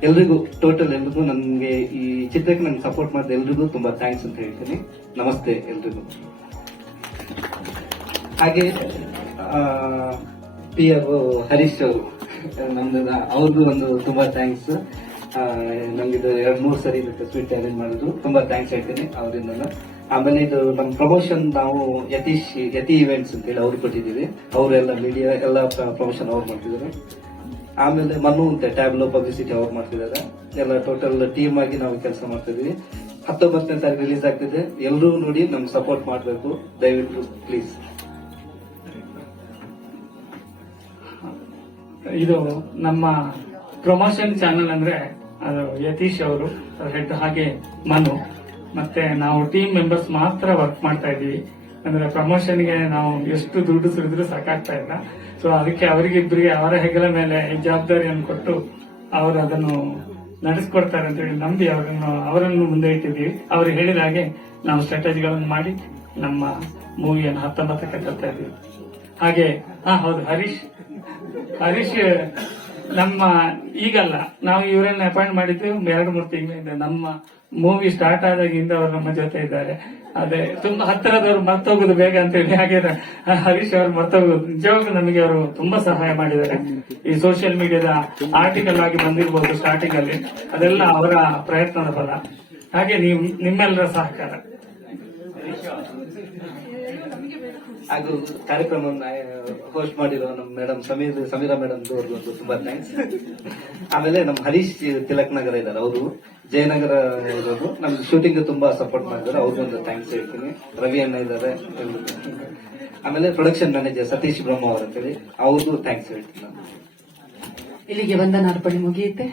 ಎಲ್ರಿಗೂ ಟೋಟಲ್ ಎಲ್ರಿಗೂ ನನಗೆ ಈ ಚಿತ್ರಕ್ಕೆ ನಂಗೆ ಸಪೋರ್ಟ್ ಮಾಡಿದ ಎಲ್ರಿಗೂ ತುಂಬಾ ಥ್ಯಾಂಕ್ಸ್ ಅಂತ ಹೇಳ್ತೀನಿ. ನಮಸ್ತೆ ಎಲ್ರಿಗೂ. ಹಾಗೆ PR ಹರೀಶ್ ಅವರು, ಅವ್ರಿಗೂ ಒಂದು ತುಂಬಾ ಥ್ಯಾಂಕ್ಸ್. ನಮ್ಗಿದು 2-3 ಸರಿ ಸ್ವೀಟ್ ಅರೇಂಜ್ ಮಾಡಿದ್ರು, ತುಂಬಾ ಥ್ಯಾಂಕ್ಸ್ ಹೇಳ್ತೀನಿ ಅವರಿಂದ. ಆಮೇಲೆ ಇದು ನಮ್ಮ ಪ್ರಮೋಷನ್ ನಾವು ಯತಿ ಇವೆಂಟ್ಸ್ ಅಂತೇಳಿ ಅವ್ರು ಕೊಟ್ಟಿದ್ದೀವಿ, ಅವರೆಲ್ಲ ಮೀಡಿಯಾ ಎಲ್ಲ ಪ್ರಮೋಷನ್ ಅವ್ರು ಮಾಡ್ತಿದ್ದಾರೆ. ಆಮೇಲೆ ಮನು ಅಂತ ಟ್ಯಾಬ್ಲೋ ಪಬ್ಲಿಸಿಟಿ ಅವ್ರು ಮಾಡ್ತಿದ್ದಾರೆ. ಎಲ್ಲ ಟೋಟಲ್ ಟೀಮ್ ಆಗಿ ನಾವು ಕೆಲಸ ಮಾಡ್ತಿದ್ದೀವಿ. 19ನೇ ತಾರೀಕು ರಿಲೀಸ್ ಆಗ್ತಿದೆ, ಎಲ್ಲರೂ ನೋಡಿ ನಮ್ಗೆ ಸಪೋರ್ಟ್ ಮಾಡಬೇಕು ದಯವಿಟ್ಟು ಪ್ಲೀಸ್. ಇದು ನಮ್ಮ ಪ್ರಮೋಷನ್ ಚಾನೆಲ್ ಅಂದ್ರೆ ಅದು ಯತೀಶ್ ಅವರು ಹೆಡ್, ಹಾಗೆ ಮನು, ಮತ್ತೆ ನಾವು ಟೀಮ್ ಮೆಂಬರ್ಸ್ ಮಾತ್ರ ವರ್ಕ್ ಮಾಡ್ತಾ ಇದೀವಿ. ಅಂದ್ರೆ ಪ್ರಮೋಷನ್ಗೆ ನಾವು ಎಷ್ಟು ದುಡ್ಡು ಸುರಿದ್ರು ಸಾಕಾಗ್ತಾ ಇಲ್ಲ. ಸೊ ಅದಕ್ಕೆ ಅವರಿಗಿಬ್ಬರಿಗೆ ಅವರ ಹೆಗಲ ಮೇಲೆ ಈ ಜವಾಬ್ದಾರಿಯನ್ನು ಕೊಟ್ಟು ಅವರು ಅದನ್ನು ನಡೆಸ್ಕೊಡ್ತಾರೆ ಅಂತ ಹೇಳಿ ನಂಬಿ ಅವರನ್ನು ಮುಂದೆ ಇಟ್ಟಿದ್ದೀವಿ. ಅವರು ಹೇಳಿದ ಹಾಗೆ ನಾವು ಸ್ಟ್ರಾಟಜಿಗಳನ್ನು ಮಾಡಿ ನಮ್ಮ ಮೂವಿಯನ್ನು 19ಕ್ಕೆ ತರ್ತಾ ಇದ್ದೀವಿ. ಹಾಗೆ ಹೌದು, ಹರೀಶ್ ನಮ್ಮ ಈಗಲ್ಲ, ನಾವು ಇವರನ್ನ ಅಪಾಯಿಂಟ್ ಮಾಡಿದ್ದು 2-3 ತಿಂಗಳಿಂದ. ನಮ್ಮ ಮೂವಿ ಸ್ಟಾರ್ಟ್ ಆದಾಗಿಂದ ಅವರು ನಮ್ಮ ಜೊತೆ ಇದ್ದಾರೆ. ಅದೇ ತುಂಬಾ ಹತ್ತಿರದವರು ಮರ್ತೋಗುದು ಬೇಗ ಅಂತ ಹೇಳಿ, ಹಾಗೆ ಹರೀಶ್ ಅವರು ಮರ್ತೋಗುದು ನಿಜವಾಗ್ಲೂ ನಮಗೆ ಅವರು ತುಂಬಾ ಸಹಾಯ ಮಾಡಿದ್ದಾರೆ. ಈ ಸೋಷಿಯಲ್ ಮೀಡಿಯಾದ ಆರ್ಟಿಕಲ್ ಆಗಿ ಬಂದಿರಬಹುದು ಸ್ಟಾರ್ಟಿಂಗ್ ಅಲ್ಲಿ, ಅದೆಲ್ಲ ಅವರ ಪ್ರಯತ್ನದ ಫಲ. ಹಾಗೆ ನಿಮ್ಮೆಲ್ಲರ ಸಹಕಾರ. ಹಾಗೂ ಕಾರ್ಯಕ್ರಮವನ್ನು ಹೋಸ್ಟ್ ಮಾಡಿರೋ ನಮ್ಮ ಮೇಡಮ್ ಸಮೀರಾ ಮೇಡಮ್ ಅವ್ರಿಗೂ ಒಂದು ತುಂಬಾ ಥ್ಯಾಂಕ್ಸ್. ಆಮೇಲೆ ನಮ್ಮ ಹರೀಶ್ ತಿಲಕ್ ನಗರ ಇದ್ದಾರೆ, ಅವರು ಜಯನಗರ ಇರೋದು, ನಮ್ಗೆ ಶೂಟಿಂಗ್ ತುಂಬಾ ಸಪೋರ್ಟ್ ಮಾಡಿದ್ದಾರೆ, ಅವ್ರಿಗೊಂದು ಥ್ಯಾಂಕ್ಸ್ ಹೇಳ್ತೀನಿ. ರವಿ ಅಣ್ಣ ಇದ್ದಾರೆ. ಆಮೇಲೆ ಪ್ರೊಡಕ್ಷನ್ ಮ್ಯಾನೇಜರ್ ಸತೀಶ್ ಬ್ರಹ್ಮ ಅವರು ಅಂತೇಳಿ, ಅವ್ರಿಗೂ ಥ್ಯಾಂಕ್ಸ್ ಹೇಳ್ತೀನಿ. ಇಲ್ಲಿಗೆ ವಂದನಾರ್ಪಣೆ ಮುಗಿಯುತ್ತೆ.